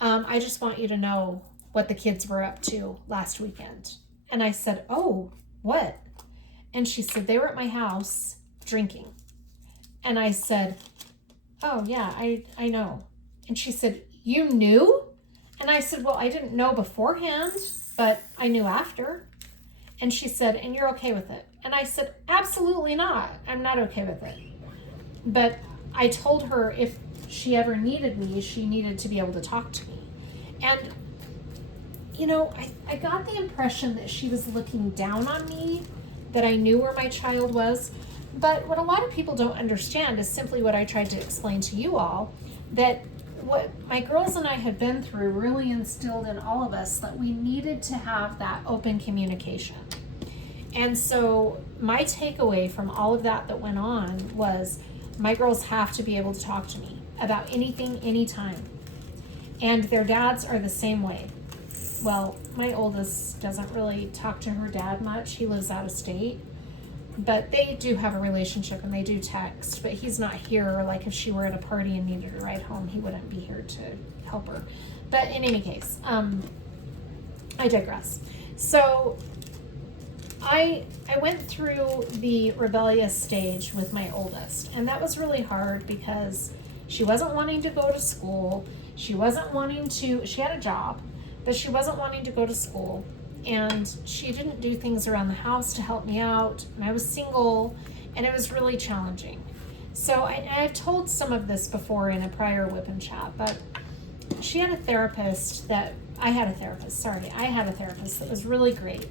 I just want you to know what the kids were up to last weekend. And I said, oh, what? And she said, they were at my house drinking. And I said, oh yeah, I know. And she said, you knew? And I said, well, I didn't know beforehand, but I knew after. And she said, and you're okay with it? And I said, absolutely not. I'm not okay with it. But I told her if she ever needed me, she needed to be able to talk to me. And, you know, I got the impression that she was looking down on me, that I knew where my child was. But what a lot of people don't understand is simply what I tried to explain to you all, that what my girls and I had been through really instilled in all of us that we needed to have that open communication. And so my takeaway from all of that went on was my girls have to be able to talk to me about anything, anytime. And their dads are the same way. Well, my oldest doesn't really talk to her dad much. He lives out of state. But they do have a relationship and they do text, but he's not here. Like if she were at a party and needed a ride home, he wouldn't be here to help her. But in any case, I digress. So I went through the rebellious stage with my oldest, and that was really hard because she wasn't wanting to go to school. She had a job, but she wasn't wanting to go to school. And she didn't do things around the house to help me out. And I was single, and it was really challenging. So I've told some of this before in a prior Whip and Chat, but I had a therapist that was really great.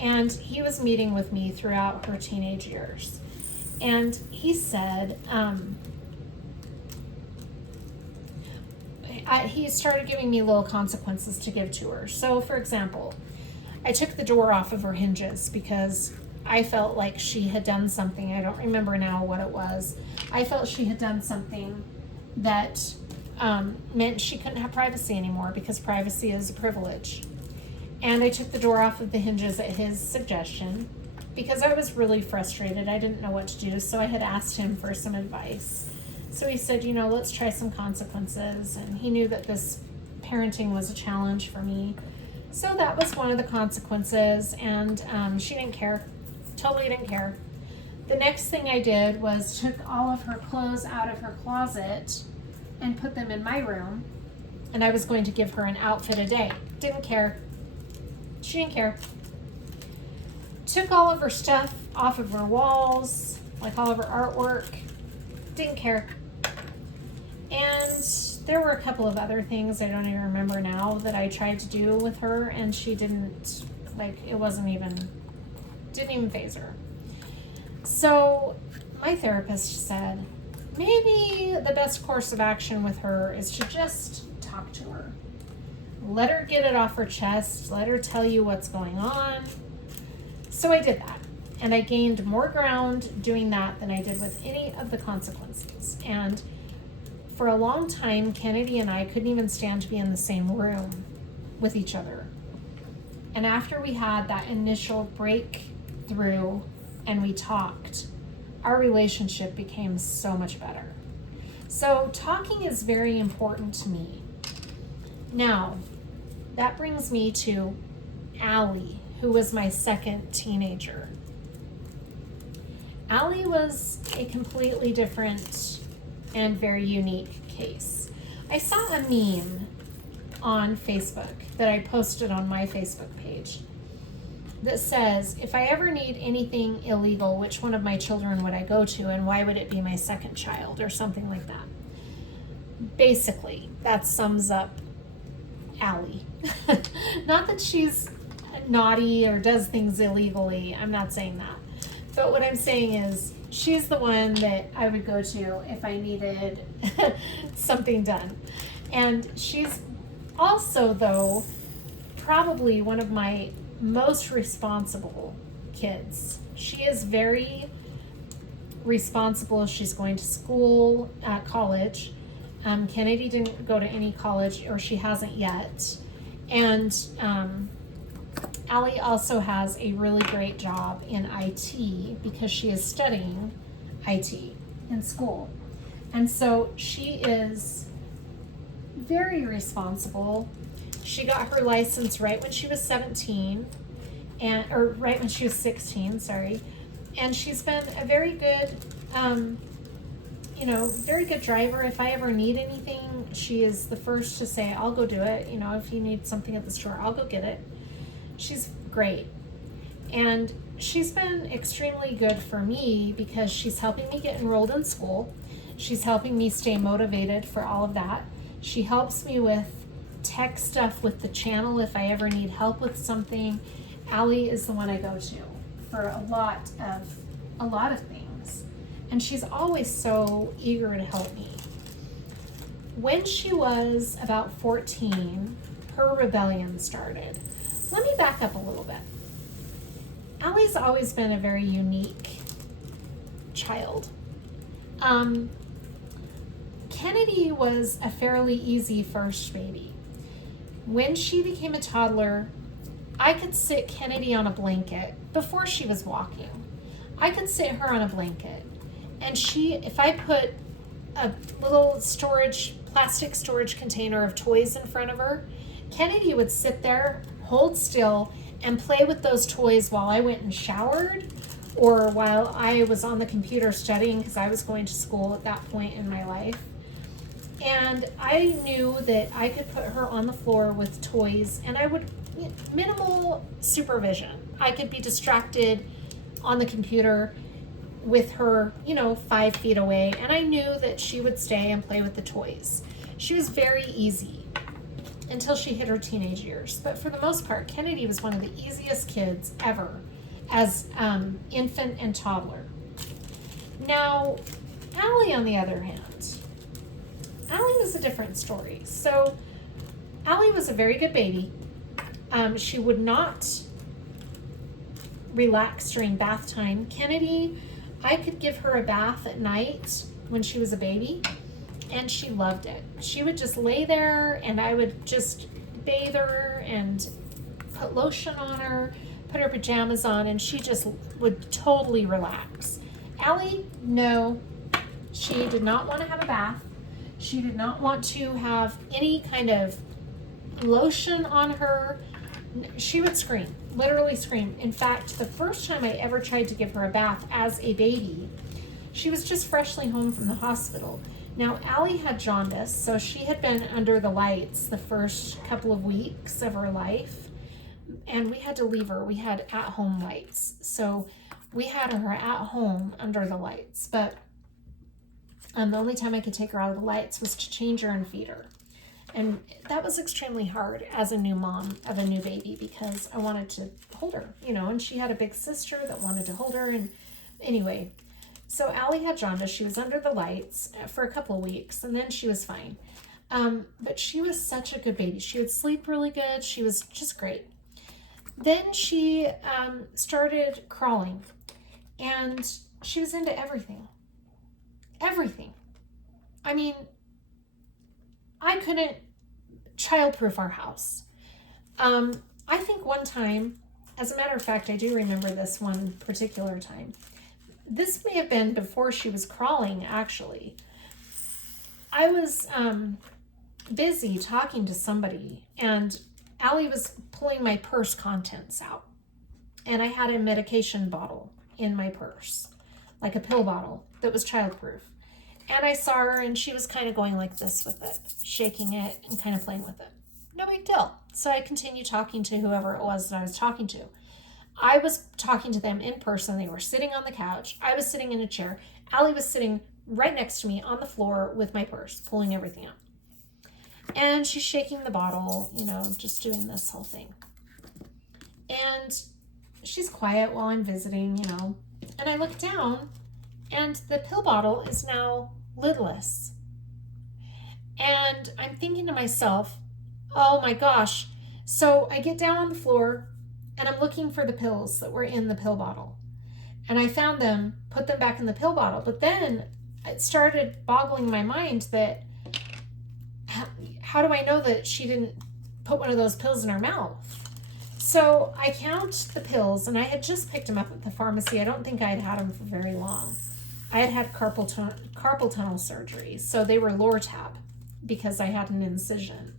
And he was meeting with me throughout her teenage years. And he said, he started giving me little consequences to give to her. So for example, I took the door off of her hinges because I felt like she had done something. I don't remember now what it was. I felt she had done something that meant she couldn't have privacy anymore because privacy is a privilege. And I took the door off of the hinges at his suggestion because I was really frustrated. I didn't know what to do, so I had asked him for some advice. So he said, let's try some consequences. And he knew that this parenting was a challenge for me. So that was one of the consequences, and she didn't care, totally didn't care. The next thing I did was took all of her clothes out of her closet and put them in my room, and I was going to give her an outfit a day. Didn't care. She didn't care. took all of her stuff off of her walls, like all of her artwork. Didn't care. And there were a couple of other things I don't even remember now that I tried to do with her, and she didn't, like, it didn't even faze her. So my therapist said, maybe the best course of action with her is to just talk to her. Let her get it off her chest. Let her tell you what's going on. So I did that. And I gained more ground doing that than I did with any of the consequences. And for a long time, Kennedy and I couldn't even stand to be in the same room with each other. And after we had that initial breakthrough and we talked, our relationship became so much better. So talking is very important to me. Now, that brings me to Allie, who was my second teenager. Allie was a completely different and very unique case. I saw a meme on Facebook that I posted on my Facebook page that says, if I ever need anything illegal, which one of my children would I go to, and why would it be my second child, or something like that. Basically, that sums up Allie. Not that she's naughty or does things illegally, I'm not saying that. But what I'm saying is, she's the one that I would go to if I needed something done. And she's also, though, probably one of my most responsible kids. She is very responsible. She's going to school, college. Kennedy didn't go to any college, or she hasn't yet. And Allie also has a really great job in IT because she is studying IT in school. And so she is very responsible. She got her license right when she was 17, or right when she was 16, sorry. And she's been a very good, very good driver. If I ever need anything, she is the first to say, I'll go do it. If you need something at the store, I'll go get it. She's great. And she's been extremely good for me because she's helping me get enrolled in school. She's helping me stay motivated for all of that. She helps me with tech stuff with the channel if I ever need help with something. Allie is the one I go to for a lot of things. And she's always so eager to help me. When she was about 14, her rebellion started. Let me back up a little bit. Allie's always been a very unique child. Kennedy was a fairly easy first baby. When she became a toddler, I could sit Kennedy on a blanket before she was walking. I could sit her on a blanket, and if I put a little plastic storage container of toys in front of her, Kennedy would sit there, hold still, and play with those toys while I went and showered, or while I was on the computer studying, because I was going to school at that point in my life. And I knew that I could put her on the floor with toys, and I would, minimal supervision. I could be distracted on the computer with her, 5 feet away, and I knew that she would stay and play with the toys. She was very easy until she hit her teenage years. But for the most part, Kennedy was one of the easiest kids ever as infant and toddler. Now, Allie, on the other hand, Allie was a different story. So Allie was a very good baby. She would not relax during bath time. Kennedy, I could give her a bath at night when she was a baby, and she loved it. She would just lay there, and I would just bathe her and put lotion on her, put her pajamas on, and she just would totally relax. Allie, no, she did not want to have a bath. She did not want to have any kind of lotion on her. She would scream, literally scream. In fact, the first time I ever tried to give her a bath as a baby, she was just freshly home from the hospital. Now, Allie had jaundice, so she had been under the lights the first couple of weeks of her life. and we had to leave her. We had at-home lights. So we had her at home under the lights. But the only time I could take her out of the lights was to change her and feed her. And that was extremely hard as a new mom of a new baby because I wanted to hold her, and she had a big sister that wanted to hold her. And anyway, so Allie had jaundice. She was under the lights for a couple of weeks, and then she was fine. But she was such a good baby. She would sleep really good. She was just great. Then she started crawling, and she was into everything. Everything. I mean, I couldn't childproof our house. I think one time, as a matter of fact, I do remember this one particular time. This may have been before she was crawling, actually. I was busy talking to somebody, and Allie was pulling my purse contents out. And I had a medication bottle in my purse, like a pill bottle that was childproof. And I saw her, and she was kind of going like this with it, shaking it and kind of playing with it. No big deal. So I continued talking to whoever it was that I was talking to. I was talking to them in person. They were sitting on the couch. I was sitting in a chair. Allie was sitting right next to me on the floor with my purse, pulling everything out. And she's shaking the bottle, just doing this whole thing. And she's quiet while I'm visiting, And I look down, and the pill bottle is now lidless. And I'm thinking to myself, oh my gosh. So I get down on the floor, and I'm looking for the pills that were in the pill bottle. And I found them, put them back in the pill bottle. But then it started boggling my mind that how do I know that she didn't put one of those pills in her mouth? So I count the pills, and I had just picked them up at the pharmacy. I don't think I had had them for very long. I had carpal tunnel surgery, so they were Lortab because I had an incision.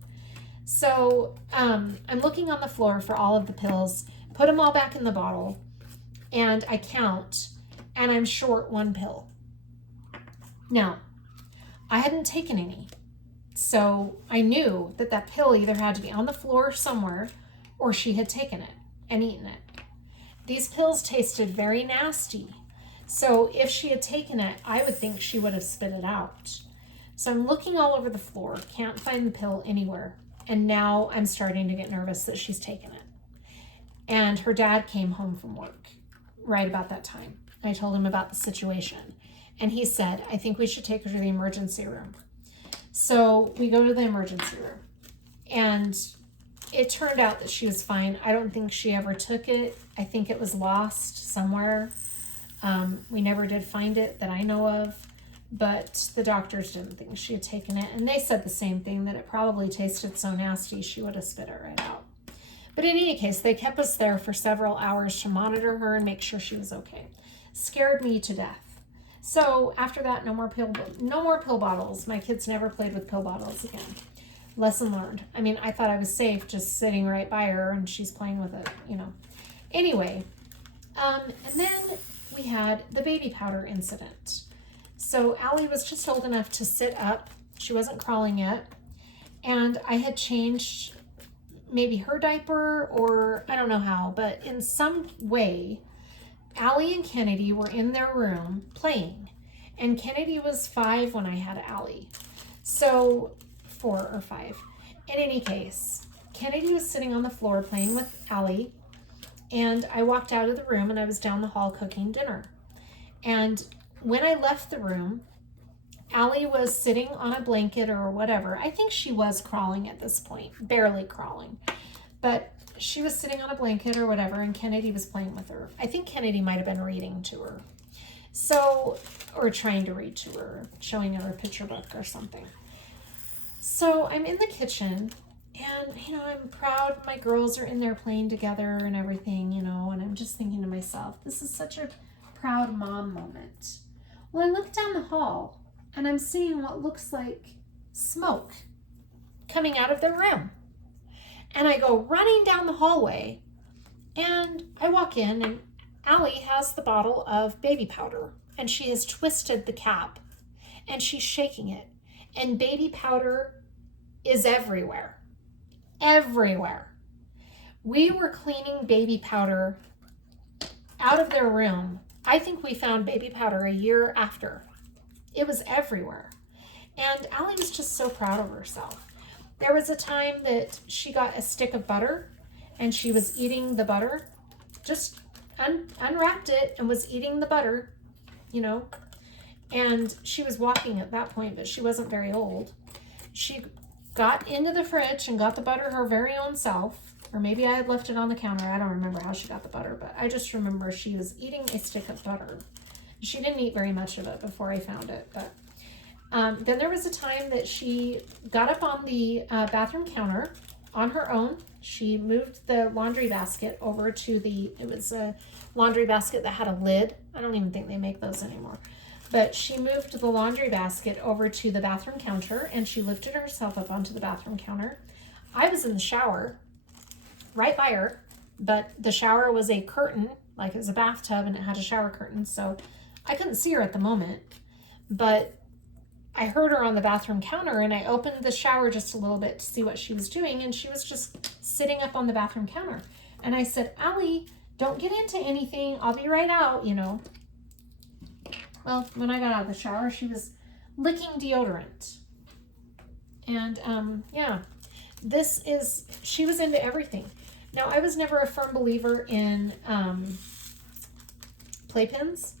So I'm looking on the floor for all of the pills, put them all back in the bottle, and I count, and I'm short one pill. Now, I hadn't taken any, so I knew that that pill either had to be on the floor somewhere or she had taken it and eaten it. These pills tasted very nasty, so if she had taken it, I would think she would have spit it out. So I'm looking all over the floor, can't find the pill anywhere, and now I'm starting to get nervous that she's taken it. And her dad came home from work right about that time. I told him about the situation, and he said, I think we should take her to the emergency room. So we go to the emergency room, and it turned out that she was fine. I don't think she ever took it. I think it was lost somewhere. We never did find it that I know of, but the doctors didn't think she had taken it. And they said the same thing, that it probably tasted so nasty she would have spit it right out. But in any case, they kept us there for several hours to monitor her and make sure she was okay. Scared me to death. So after that, no more pill bottles. My kids never played with pill bottles again. Lesson learned. I mean, I thought I was safe just sitting right by her and she's playing with it, Anyway, and then we had the baby powder incident. So Allie was just old enough to sit up. She wasn't crawling yet. And I had changed maybe her diaper, or I don't know how, but in some way, Allie and Kennedy were in their room playing. And Kennedy was 5 when I had Allie. So 4 or 5. In any case, Kennedy was sitting on the floor playing with Allie, and I walked out of the room and I was down the hall cooking dinner. And when I left the room, Allie was sitting on a blanket or whatever. I think she was crawling at this point, barely crawling. But she was sitting on a blanket or whatever, and Kennedy was playing with her. I think Kennedy might have been reading to her. So, or trying to read to her, showing her a picture book or something. So I'm in the kitchen, and, I'm proud my girls are in there playing together and everything, and I'm just thinking to myself, this is such a proud mom moment. Well, I look down the hall, and I'm seeing what looks like smoke coming out of their room. And I go running down the hallway, and I walk in, and Allie has the bottle of baby powder, and she has twisted the cap, and she's shaking it. And baby powder is everywhere. Everywhere. We were cleaning baby powder out of their room. I think we found baby powder a year after. It was everywhere. And Allie was just so proud of herself. There was a time that she got a stick of butter and she was eating the butter, just unwrapped it and was eating the butter, you know, and she was walking at that point, but she wasn't very old. She got into the fridge and got the butter her very own self, or maybe I had left it on the counter. I don't remember how she got the butter, but I just remember she was eating a stick of butter. She didn't eat very much of it before I found it, but then there was a time that she got up on the bathroom counter on her own. She moved the laundry basket over to it was a laundry basket that had a lid. I don't even think they make those anymore. But she moved the laundry basket over to the bathroom counter and she lifted herself up onto the bathroom counter. I was in the shower right by her, but the shower was a curtain, like it was a bathtub and it had a shower curtain. So I couldn't see her at the moment, but I heard her on the bathroom counter and I opened the shower just a little bit to see what she was doing. And she was just sitting up on the bathroom counter. And I said, Allie, don't get into anything. I'll be right out, you know. Well, when I got out of the shower, she was licking deodorant. And yeah, she was into everything. Now, I was never a firm believer in playpens.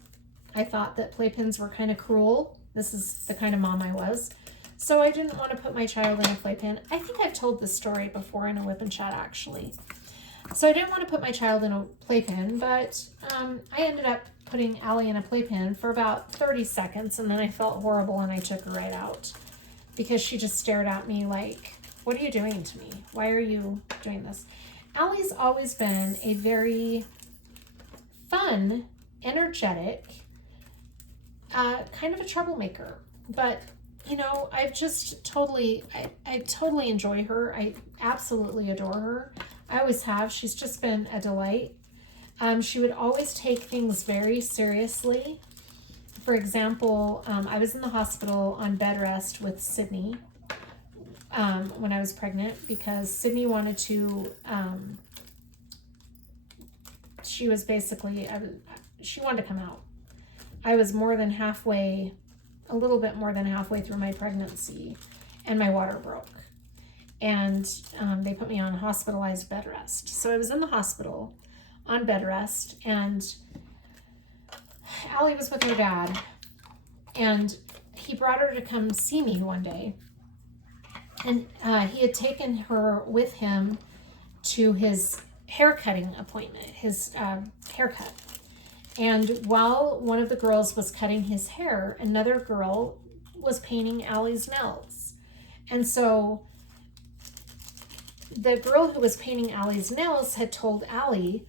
I thought that playpens were kind of cruel. This is the kind of mom I was. So I didn't want to put my child in a playpen. I think I've told this story before in a Whip and Chat, actually. So I didn't want to put my child in a playpen, but I ended up putting Allie in a playpen for about 30 seconds, and then I felt horrible and I took her right out because she just stared at me like, what are you doing to me? Why are you doing this? Allie's always been a very fun, energetic, kind of a troublemaker, but you know, I've just totally, I totally enjoy her. I absolutely adore her. I always have. She's just been a delight. She would always take things very seriously. For example, I was in the hospital on bed rest with Sydney when I was pregnant because Sydney wanted to, she was basically, she wanted to come out. I was more than halfway, a little bit more than halfway through my pregnancy, and my water broke. And they put me on hospitalized bed rest. So I was in the hospital on bed rest, and Allie was with her dad, and he brought her to come see me one day. And he had taken her with him to his haircutting appointment, his haircut. And while one of the girls was cutting his hair, another girl was painting Allie's nails. And so the girl who was painting Allie's nails had told Allie,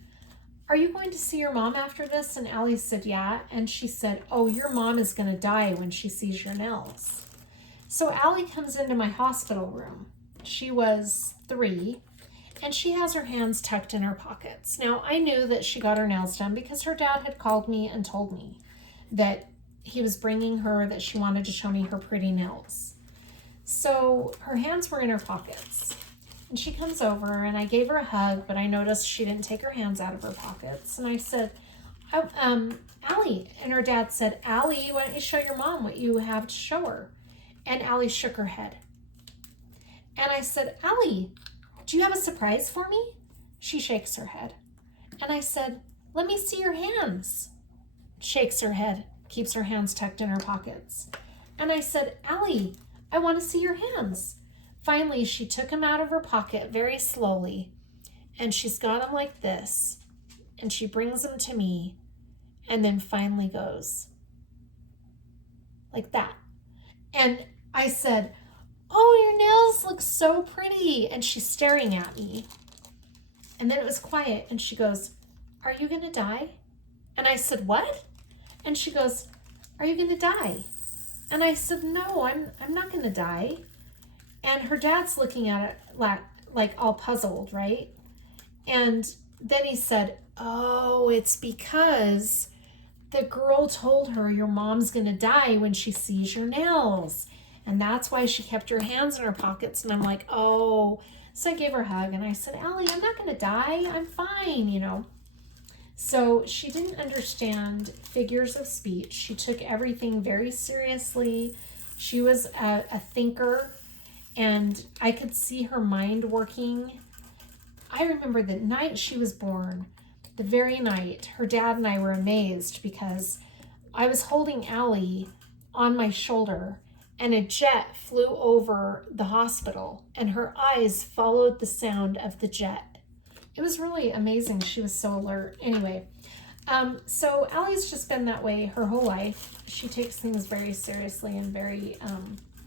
are you going to see your mom after this? And Allie said, yeah. And she said, oh, your mom is going to die when she sees your nails. So Allie comes into my hospital room. She was 3. And she has her hands tucked in her pockets. Now, I knew that she got her nails done because her dad had called me and told me that he was bringing her, that she wanted to show me her pretty nails. So her hands were in her pockets. And she comes over and I gave her a hug, but I noticed she didn't take her hands out of her pockets. And I said, Allie. And her dad said, Allie, why don't you show your mom what you have to show her? And Allie shook her head. And I said, Allie, do you have a surprise for me? She shakes her head. And I said, let me see your hands. Shakes her head, keeps her hands tucked in her pockets. And I said, Allie, I want to see your hands. Finally, she took them out of her pocket very slowly, and she's got them like this, and she brings them to me, and then finally goes like that. And I said, oh, your nails look so pretty. And she's staring at me. And then it was quiet, and she goes, are you going to die? And I said, what? And she goes, are you going to die? And I said, no, I'm not going to die. And her dad's looking at it like all puzzled, right? And then he said, oh, it's because the girl told her your mom's going to die when she sees your nails. And that's why she kept her hands in her pockets. And I'm like, oh. So I gave her a hug and I said, Allie, I'm not going to die. I'm fine, you know. So she didn't understand figures of speech. She took everything very seriously. She was a thinker, and I could see her mind working. I remember the night she was born, the very night, her dad and I were amazed because I was holding Allie on my shoulder and a jet flew over the hospital and her eyes followed the sound of the jet. It was really amazing. She was so alert. Anyway, so Allie's just been that way her whole life. She takes things very seriously and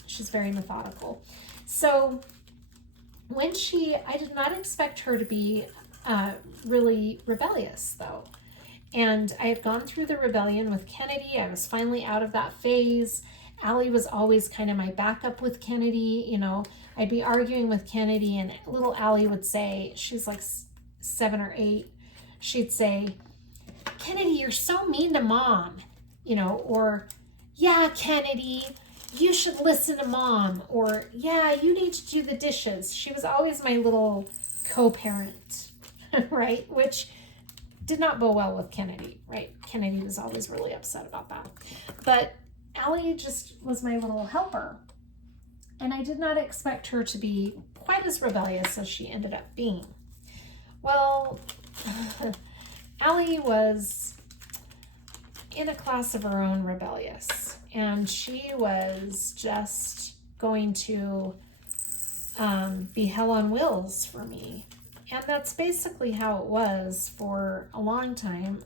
she's very methodical. So when I did not expect her to be really rebellious though. And I had gone through the rebellion with Kennedy. I was finally out of that phase. Allie was always kind of my backup with Kennedy. You know, I'd be arguing with Kennedy and little Allie would say, she's like 7 or 8, she'd say, Kennedy, you're so mean to Mom, you know, or yeah, Kennedy, you should listen to Mom, or yeah, you need to do the dishes. She was always my little co-parent, right? Which did not go well with Kennedy, right? Kennedy was always really upset about that. But Allie just was my little helper. And I did not expect her to be quite as rebellious as she ended up being. Well, Allie was in a class of her own rebellious, and she was just going to be hell on wheels for me. And that's basically how it was for a long time.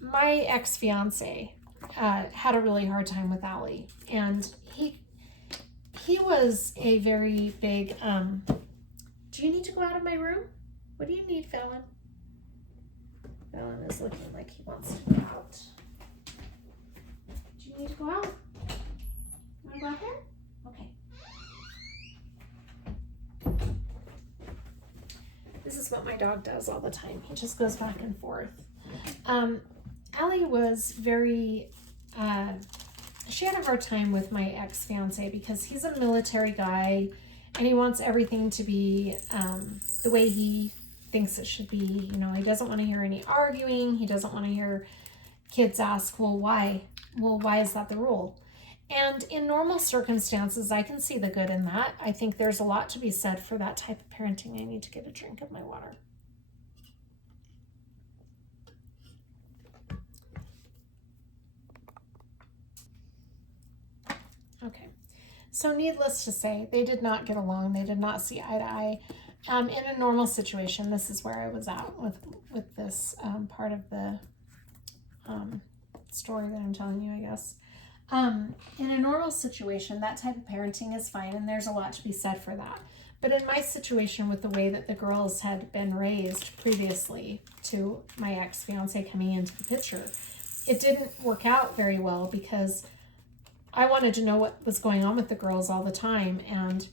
My ex-fiance had a really hard time with Allie, and he was a very big, do you need to go out of my room? What do you need, Fallon? Fallon is looking like he wants to go out. Do you need to go out? You want to go out here? Okay. This is what my dog does all the time. He just goes back and forth. Allie was very, she had a hard time with my ex-fiance because he's a military guy and he wants everything to be the way he thinks it should be. You know, he doesn't want to hear any arguing. He doesn't want to hear kids ask, well, why? Well, why is that the rule? And in normal circumstances, I can see the good in that. I think there's a lot to be said for that type of parenting. I need to get a drink of my water. Okay. So needless to say, they did not get along. They did not see eye to eye. In a normal situation, this is where I was at with this part of the story that I'm telling you, I guess. In a normal situation, that type of parenting is fine, and there's a lot to be said for that. But in my situation, with the way that the girls had been raised previously to my ex-fiance coming into the picture, it didn't work out very well because I wanted to know what was going on with the girls all the time, and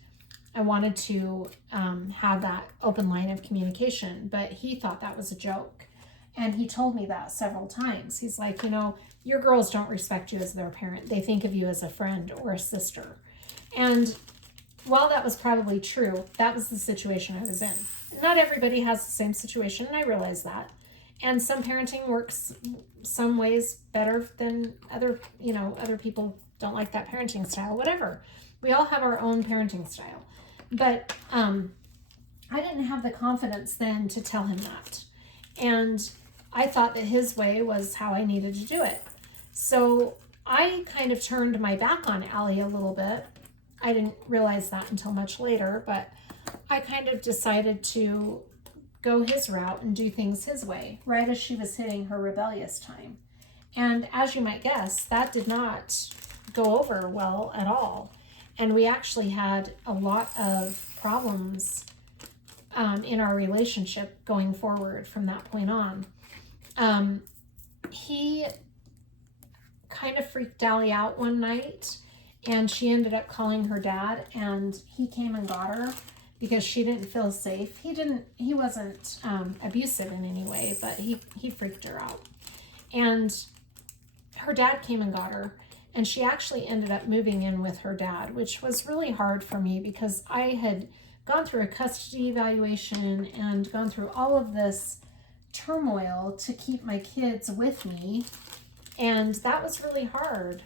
I wanted to have that open line of communication, but he thought that was a joke. And he told me that several times. He's like, you know, your girls don't respect you as their parent. They think of you as a friend or a sister. And while that was probably true, that was the situation I was in. Not everybody has the same situation, and I realize that. And some parenting works some ways better than other people don't like that parenting style, whatever. We all have our own parenting style. But I didn't have the confidence then to tell him that. And I thought that his way was how I needed to do it. So I kind of turned my back on Allie a little bit. I didn't realize that until much later, but I kind of decided to go his route and do things his way, right as she was hitting her rebellious time. And as you might guess, that did not go over well at all. And we actually had a lot of problems in our relationship going forward from that point on. He kind of freaked Allie out one night, and she ended up calling her dad, and he came and got her because she didn't feel safe. He wasn't abusive in any way, but he freaked her out. And her dad came and got her, And she actually ended up moving in with her dad, which was really hard for me because I had gone through a custody evaluation and gone through all of this turmoil to keep my kids with me. And that was really hard.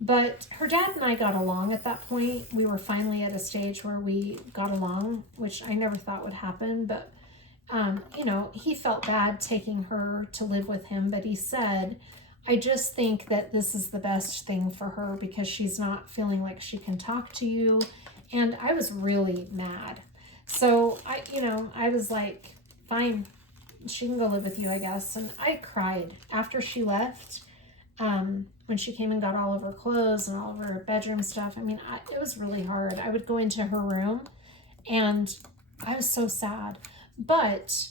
But her dad and I got along at that point. We were finally at a stage where we got along, which I never thought would happen. But, you know, he felt bad taking her to live with him. But he said, I just think that this is the best thing for her because she's not feeling like she can talk to you. And I was really mad. So I was like, fine, she can go live with you, I guess. And I cried after she left. When she came and got all of her clothes and all of her bedroom stuff. I mean, it was really hard. I would go into her room and I was so sad. But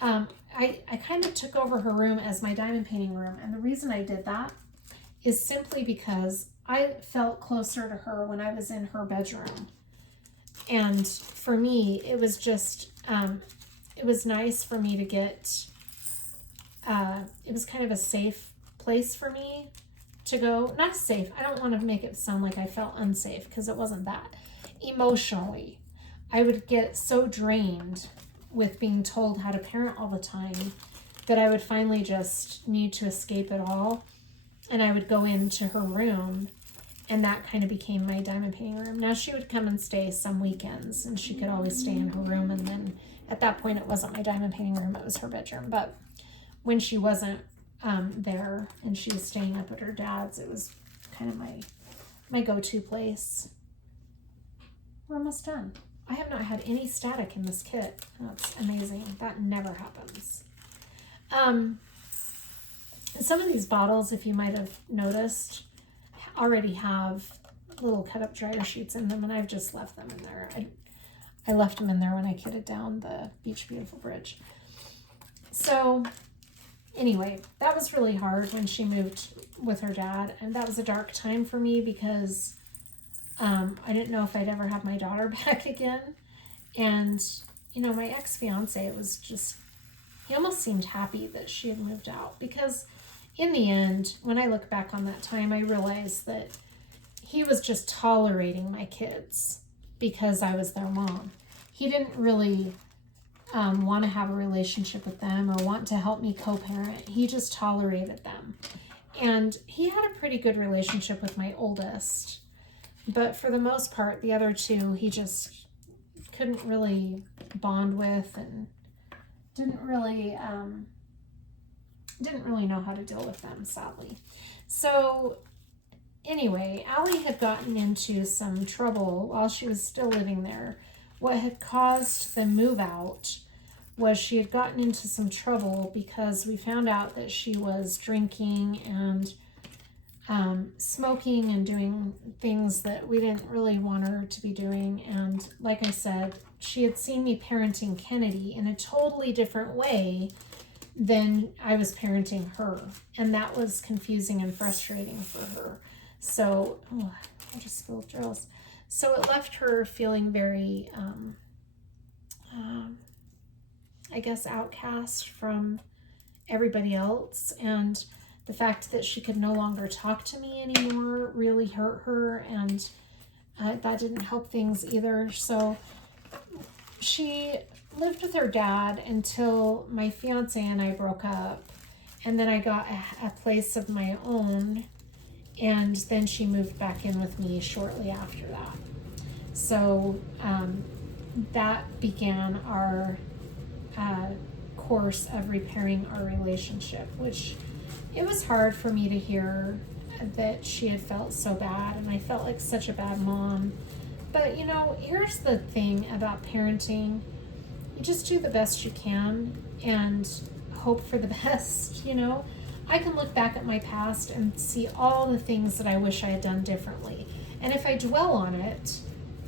I kind of took over her room as my diamond painting room. And the reason I did that is simply because I felt closer to her when I was in her bedroom. And for me, it was just, it was nice for me to get, it was kind of a safe place for me to go. Not safe. I don't want to make it sound like I felt unsafe because it wasn't that. Emotionally, I would get so drained with being told how to parent all the time that I would finally just need to escape it all. And I would go into her room, and that kind of became my diamond painting room. Now she would come and stay some weekends, and she could always stay in her room. And then at that point, it wasn't my diamond painting room, it was her bedroom. But when she wasn't there and she was staying up at her dad's, it was kind of my go-to place. We're almost done. I have not had any static in this kit. That's amazing. That never happens. Some of these bottles, if you might have noticed, already have little cut up dryer sheets in them, and I've just left them in there. I left them in there when I kitted down the Beach Beautiful bridge. So anyway, that was really hard when she moved with her dad, and that was a dark time for me because I didn't know if I'd ever have my daughter back again. And, you know, my ex-fiance, it was just, he almost seemed happy that she had moved out because in the end, when I look back on that time, I realized that he was just tolerating my kids because I was their mom. He didn't really want to have a relationship with them or want to help me co-parent. He just tolerated them. And he had a pretty good relationship with my oldest. But for the most part, the other two, he just couldn't really bond with and didn't really know how to deal with them, sadly. So anyway, Allie had gotten into some trouble while she was still living there. What had caused the move out was she had gotten into some trouble because we found out that she was drinking and smoking and doing things that we didn't really want her to be doing. And like I said, she had seen me parenting Kennedy in a totally different way than I was parenting her. And that was confusing and frustrating for her. So, I just spilled drills. So it left her feeling very, I guess, outcast from everybody else. And the fact that she could no longer talk to me anymore really hurt her, and that didn't help things either. So she lived with her dad until my fiance and I broke up, and then I got a place of my own, and then she moved back in with me shortly after that. So that began our course of repairing our relationship, which it was hard for me to hear that she had felt so bad, and I felt like such a bad mom. But, you know, here's the thing about parenting. You just do the best you can and hope for the best, you know. I can look back at my past and see all the things that I wish I had done differently. And if I dwell on it,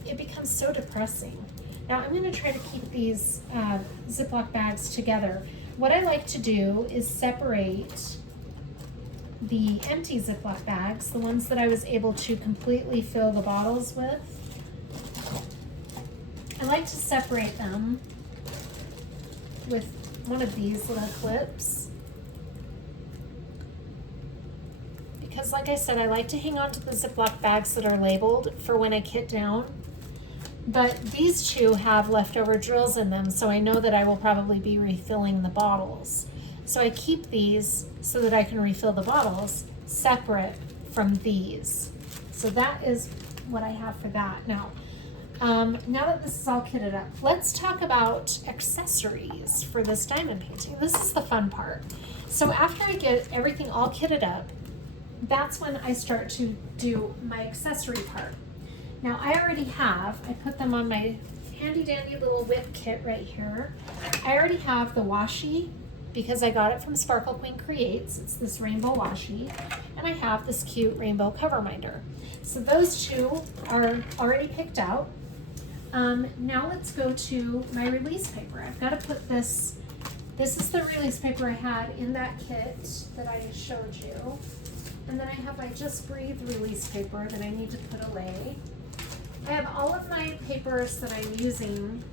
it becomes so depressing. Now, I'm going to try to keep these Ziploc bags together. What I like to do is separate the empty Ziploc bags, the ones that I was able to completely fill the bottles with. I like to separate them with one of these little clips because because like I said, I like to hang on to the Ziploc bags that are labeled for when I kit down. But these two have leftover drills in them, so I know that I will probably be refilling the bottles. So I keep these so that I can refill the bottles separate from these. So that is what I have for that. Now that this is all kitted up, let's talk about accessories for this diamond painting. This is the fun part. So after I get everything all kitted up, that's when I start to do my accessory part. Now I put them on my handy dandy little whip kit right here. I already have the washi because I got it from Sparkle Queen Creates. It's this rainbow washi. And I have this cute rainbow cover minder. So those two are already picked out. Now let's go to my release paper. I've got to put this is the release paper I had in that kit that I just showed you. And then I have my Just Breathe release paper that I need to put away. I have all of my papers that I'm using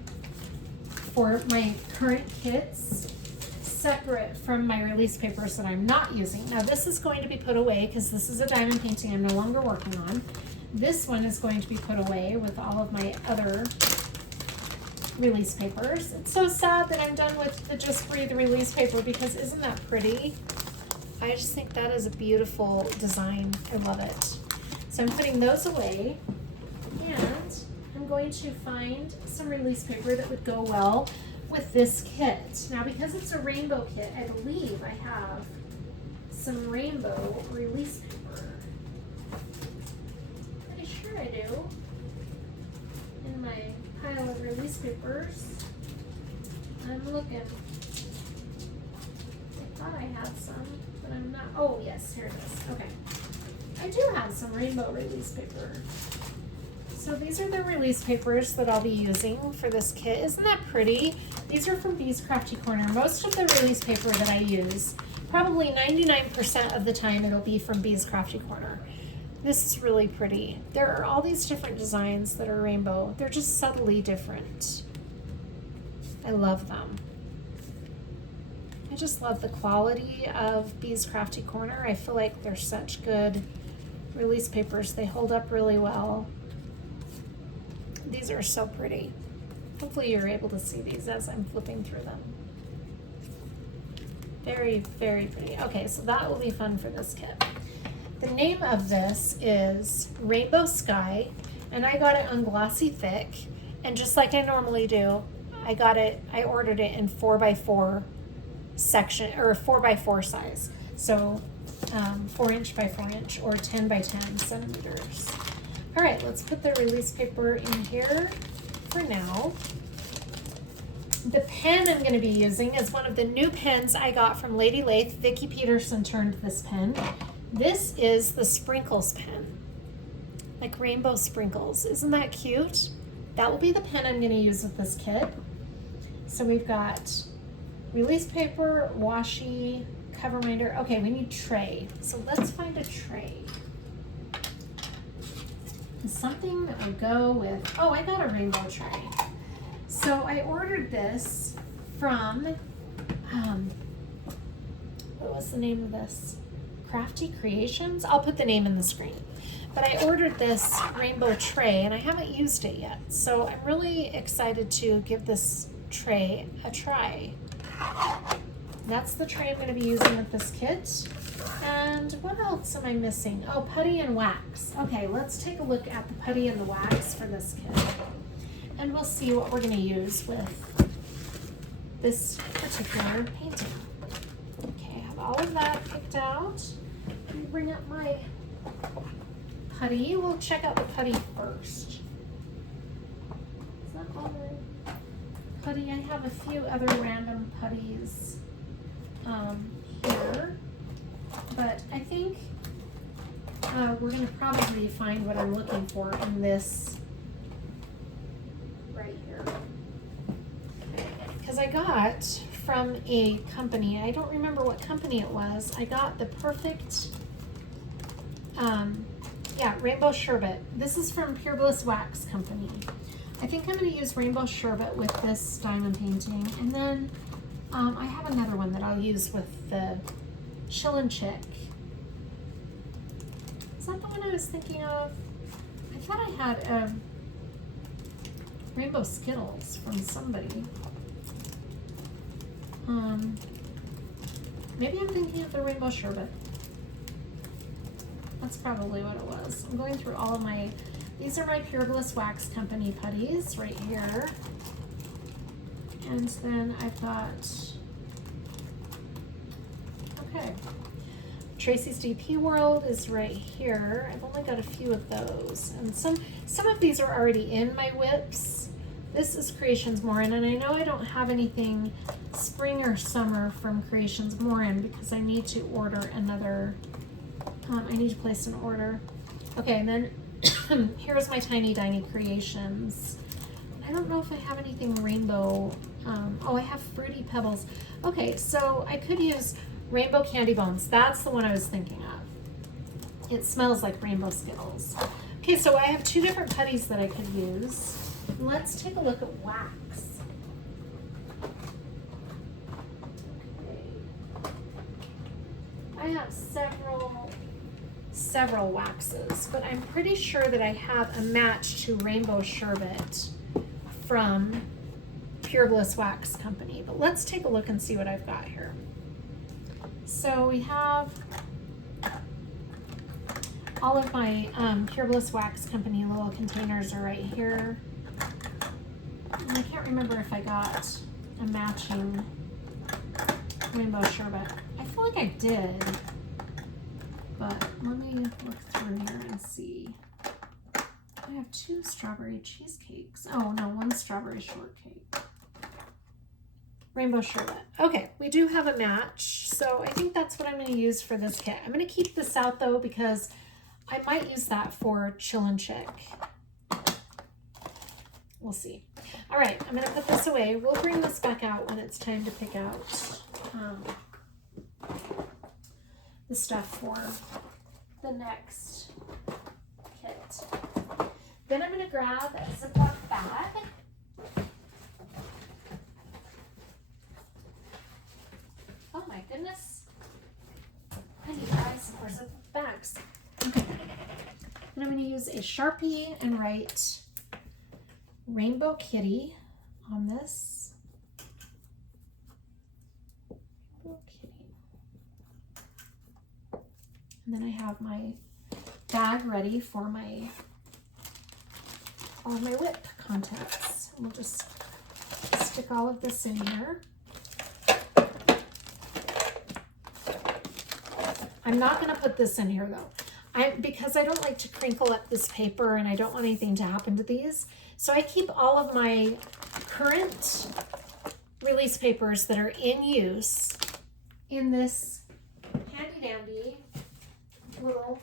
for my current kits separate from my release papers that I'm not using. Now this is going to be put away because this is a diamond painting I'm no longer working on. This one is going to be put away with all of my other release papers. It's so sad that I'm done with the Just Breathe release paper because isn't that pretty? I just think that is a beautiful design. I love it. So I'm putting those away, and I'm going to find some release paper that would go well with this kit. Now because it's a rainbow kit, I believe I have some rainbow release paper. Pretty sure I do. In my pile of release papers. I'm looking. I thought I had some, but I'm not. Oh yes, here it is. Okay. I do have some rainbow release paper. So these are the release papers that I'll be using for this kit. Isn't that pretty? These are from Bee's Crafty Corner. Most of the release paper that I use, probably 99% of the time, it'll be from Bee's Crafty Corner. This is really pretty. There are all these different designs that are rainbow. They're just subtly different. I love them. I just love the quality of Bee's Crafty Corner. I feel like they're such good release papers. They hold up really well. These are so pretty. Hopefully you're able to see these as I'm flipping through them. Very, very pretty. Okay, so that will be fun for this kit. The name of this is Rainbow Sky, and I got it on Glossy Thick, and just like I normally do, I ordered it in 4x4 section, or 4x4 size. So 4 inch by 4 inch or 10 by 10 centimeters. All right, let's put the release paper in here for now. The pen I'm going to be using is one of the new pens I got from Lady Lathe. Vicki Peterson turned this pen. This is the Sprinkles pen, like rainbow sprinkles. Isn't that cute? That will be the pen I'm going to use with this kit. So we've got release paper, washi, cover minder. Okay, we need tray. So let's find a tray. Something that would go with, oh, I got a rainbow tray. So I ordered this from, what was the name of this? Crafty Creations? I'll put the name in the screen. But I ordered this rainbow tray and I haven't used it yet. So I'm really excited to give this tray a try. That's the tray I'm going to be using with this kit. And what else am I missing? Oh, putty and wax. Okay, let's take a look at the putty and the wax for this kit. And we'll see what we're going to use with this particular painting. Okay, I have all of that picked out. Let me bring up my putty. We'll check out the putty first. Is that all the putty? I have a few other random putties here. But I think we're going to probably find what I'm looking for in this right here. Because I got from a company, I don't remember what company it was, I got the perfect, Rainbow Sherbet. This is from Pure Bliss Wax Company. I think I'm going to use Rainbow Sherbet with this diamond painting. And then I have another one that I'll use with the Chill and Chick. that the one I was thinking of? I thought I had rainbow Skittles from somebody. Maybe I'm thinking of the rainbow sherbet. That's probably what it was. I'm going through all of my, these are my Pure Bliss Wax Company putties right here. And then I've got, okay, Tracy's DP World is right here. I've only got a few of those. And some of these are already in my whips. This is Creations Morin, and I know I don't have anything spring or summer from Creations Morin because I need to order another, I need to place an order. Okay, and then here's my Tiny Diny Creations. I don't know if I have anything rainbow. Oh, I have Fruity Pebbles. Okay, so I could use Rainbow Candy Bones. That's the one I was thinking of. It smells like rainbow Skittles. Okay, so I have two different putties that I could use. Let's take a look at wax. Okay. I have several waxes, but I'm pretty sure that I have a match to Rainbow Sherbet from Pure Bliss Wax Company. But let's take a look and see what I've got here. So we have all of my Pure Bliss Wax Company little containers are right here. And I can't remember if I got a matching Rainbow Sherbet. I feel like I did, but let me look through here and see. I have 2 strawberry cheesecakes. Oh no, 1 strawberry shortcake. Rainbow Sherbet. Okay, we do have a match, so I think that's what I'm going to use for this kit. I'm going to keep this out though because I might use that for Chill and Chick. We'll see. All right, I'm going to put this away. We'll bring this back out when it's time to pick out the stuff for the next kit. Then I'm going to grab a Ziploc bag. Oh my goodness. I need to buy some more Ziploc bags. Okay. And I'm going to use a Sharpie and write Rainbow Kitty on this. Rainbow Kitty. And then I have my bag ready for all my whip contents. We'll just stick all of this in here. I'm not going to put this in here though, because I don't like to crinkle up this paper and I don't want anything to happen to these. So I keep all of my current release papers that are in use in this handy dandy little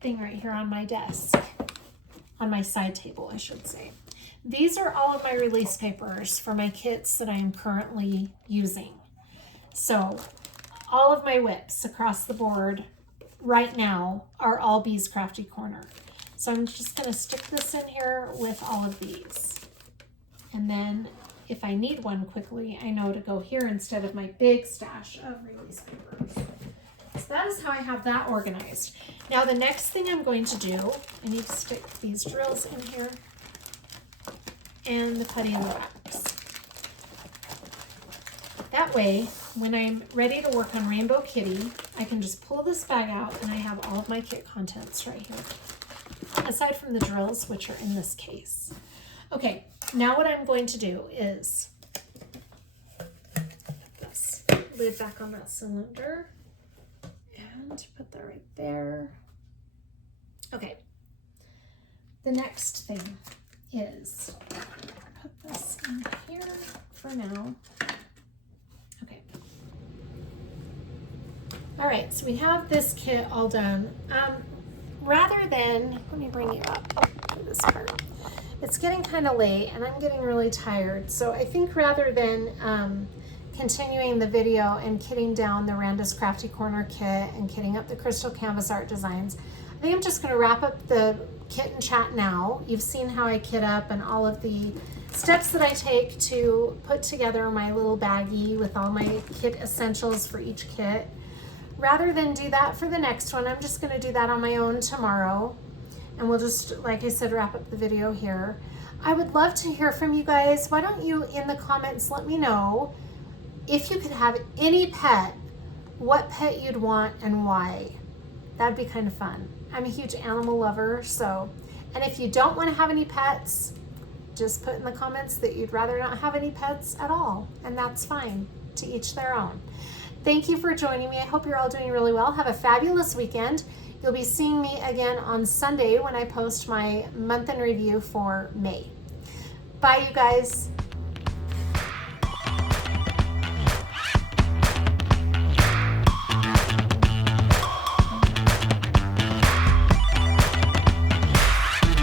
thing right here on my desk, on my side table, I should say. These are all of my release papers for my kits that I am currently using. So all of my whips across the board right now are all Bee's Crafty Corner. So I'm just going to stick this in here with all of these. And then if I need one quickly, I know to go here instead of my big stash of release papers. So that is how I have that organized. Now the next thing I'm going to do, I need to stick these drills in here and the putty in the wax. That way, when I'm ready to work on Rainbow Kitty, I can just pull this bag out and I have all of my kit contents right here. Aside from the drills, which are in this case. Okay, now what I'm going to do is put this lid back on that cylinder and put that right there. Okay, the next thing is put this in here for now. Okay. All right, so we have this kit all done. Rather than, let me bring you up to this part. It's getting kind of late and I'm getting really tired. So I think rather than continuing the video and kitting down the Randa's Crafty Corner kit and kitting up the Crystal Canvas Art Designs, I think I'm just going to wrap up the kit and chat now. You've seen how I kit up and all of the steps that I take to put together my little baggie with all my kit essentials for each kit. rather than do that for the next one, I'm just gonna do that on my own tomorrow. And we'll just, like I said, wrap up the video here. I would love to hear from you guys. Why don't you, in the comments, let me know if you could have any pet, what pet you'd want and why. That'd be kind of fun. I'm a huge animal lover, so, and if you don't want to have any pets, just put in the comments that you'd rather not have any pets at all, and that's fine. To each their own. Thank you for joining me. I hope you're all doing really well. Have a fabulous weekend. You'll be seeing me again on Sunday when I post my month in review for May. Bye, you guys.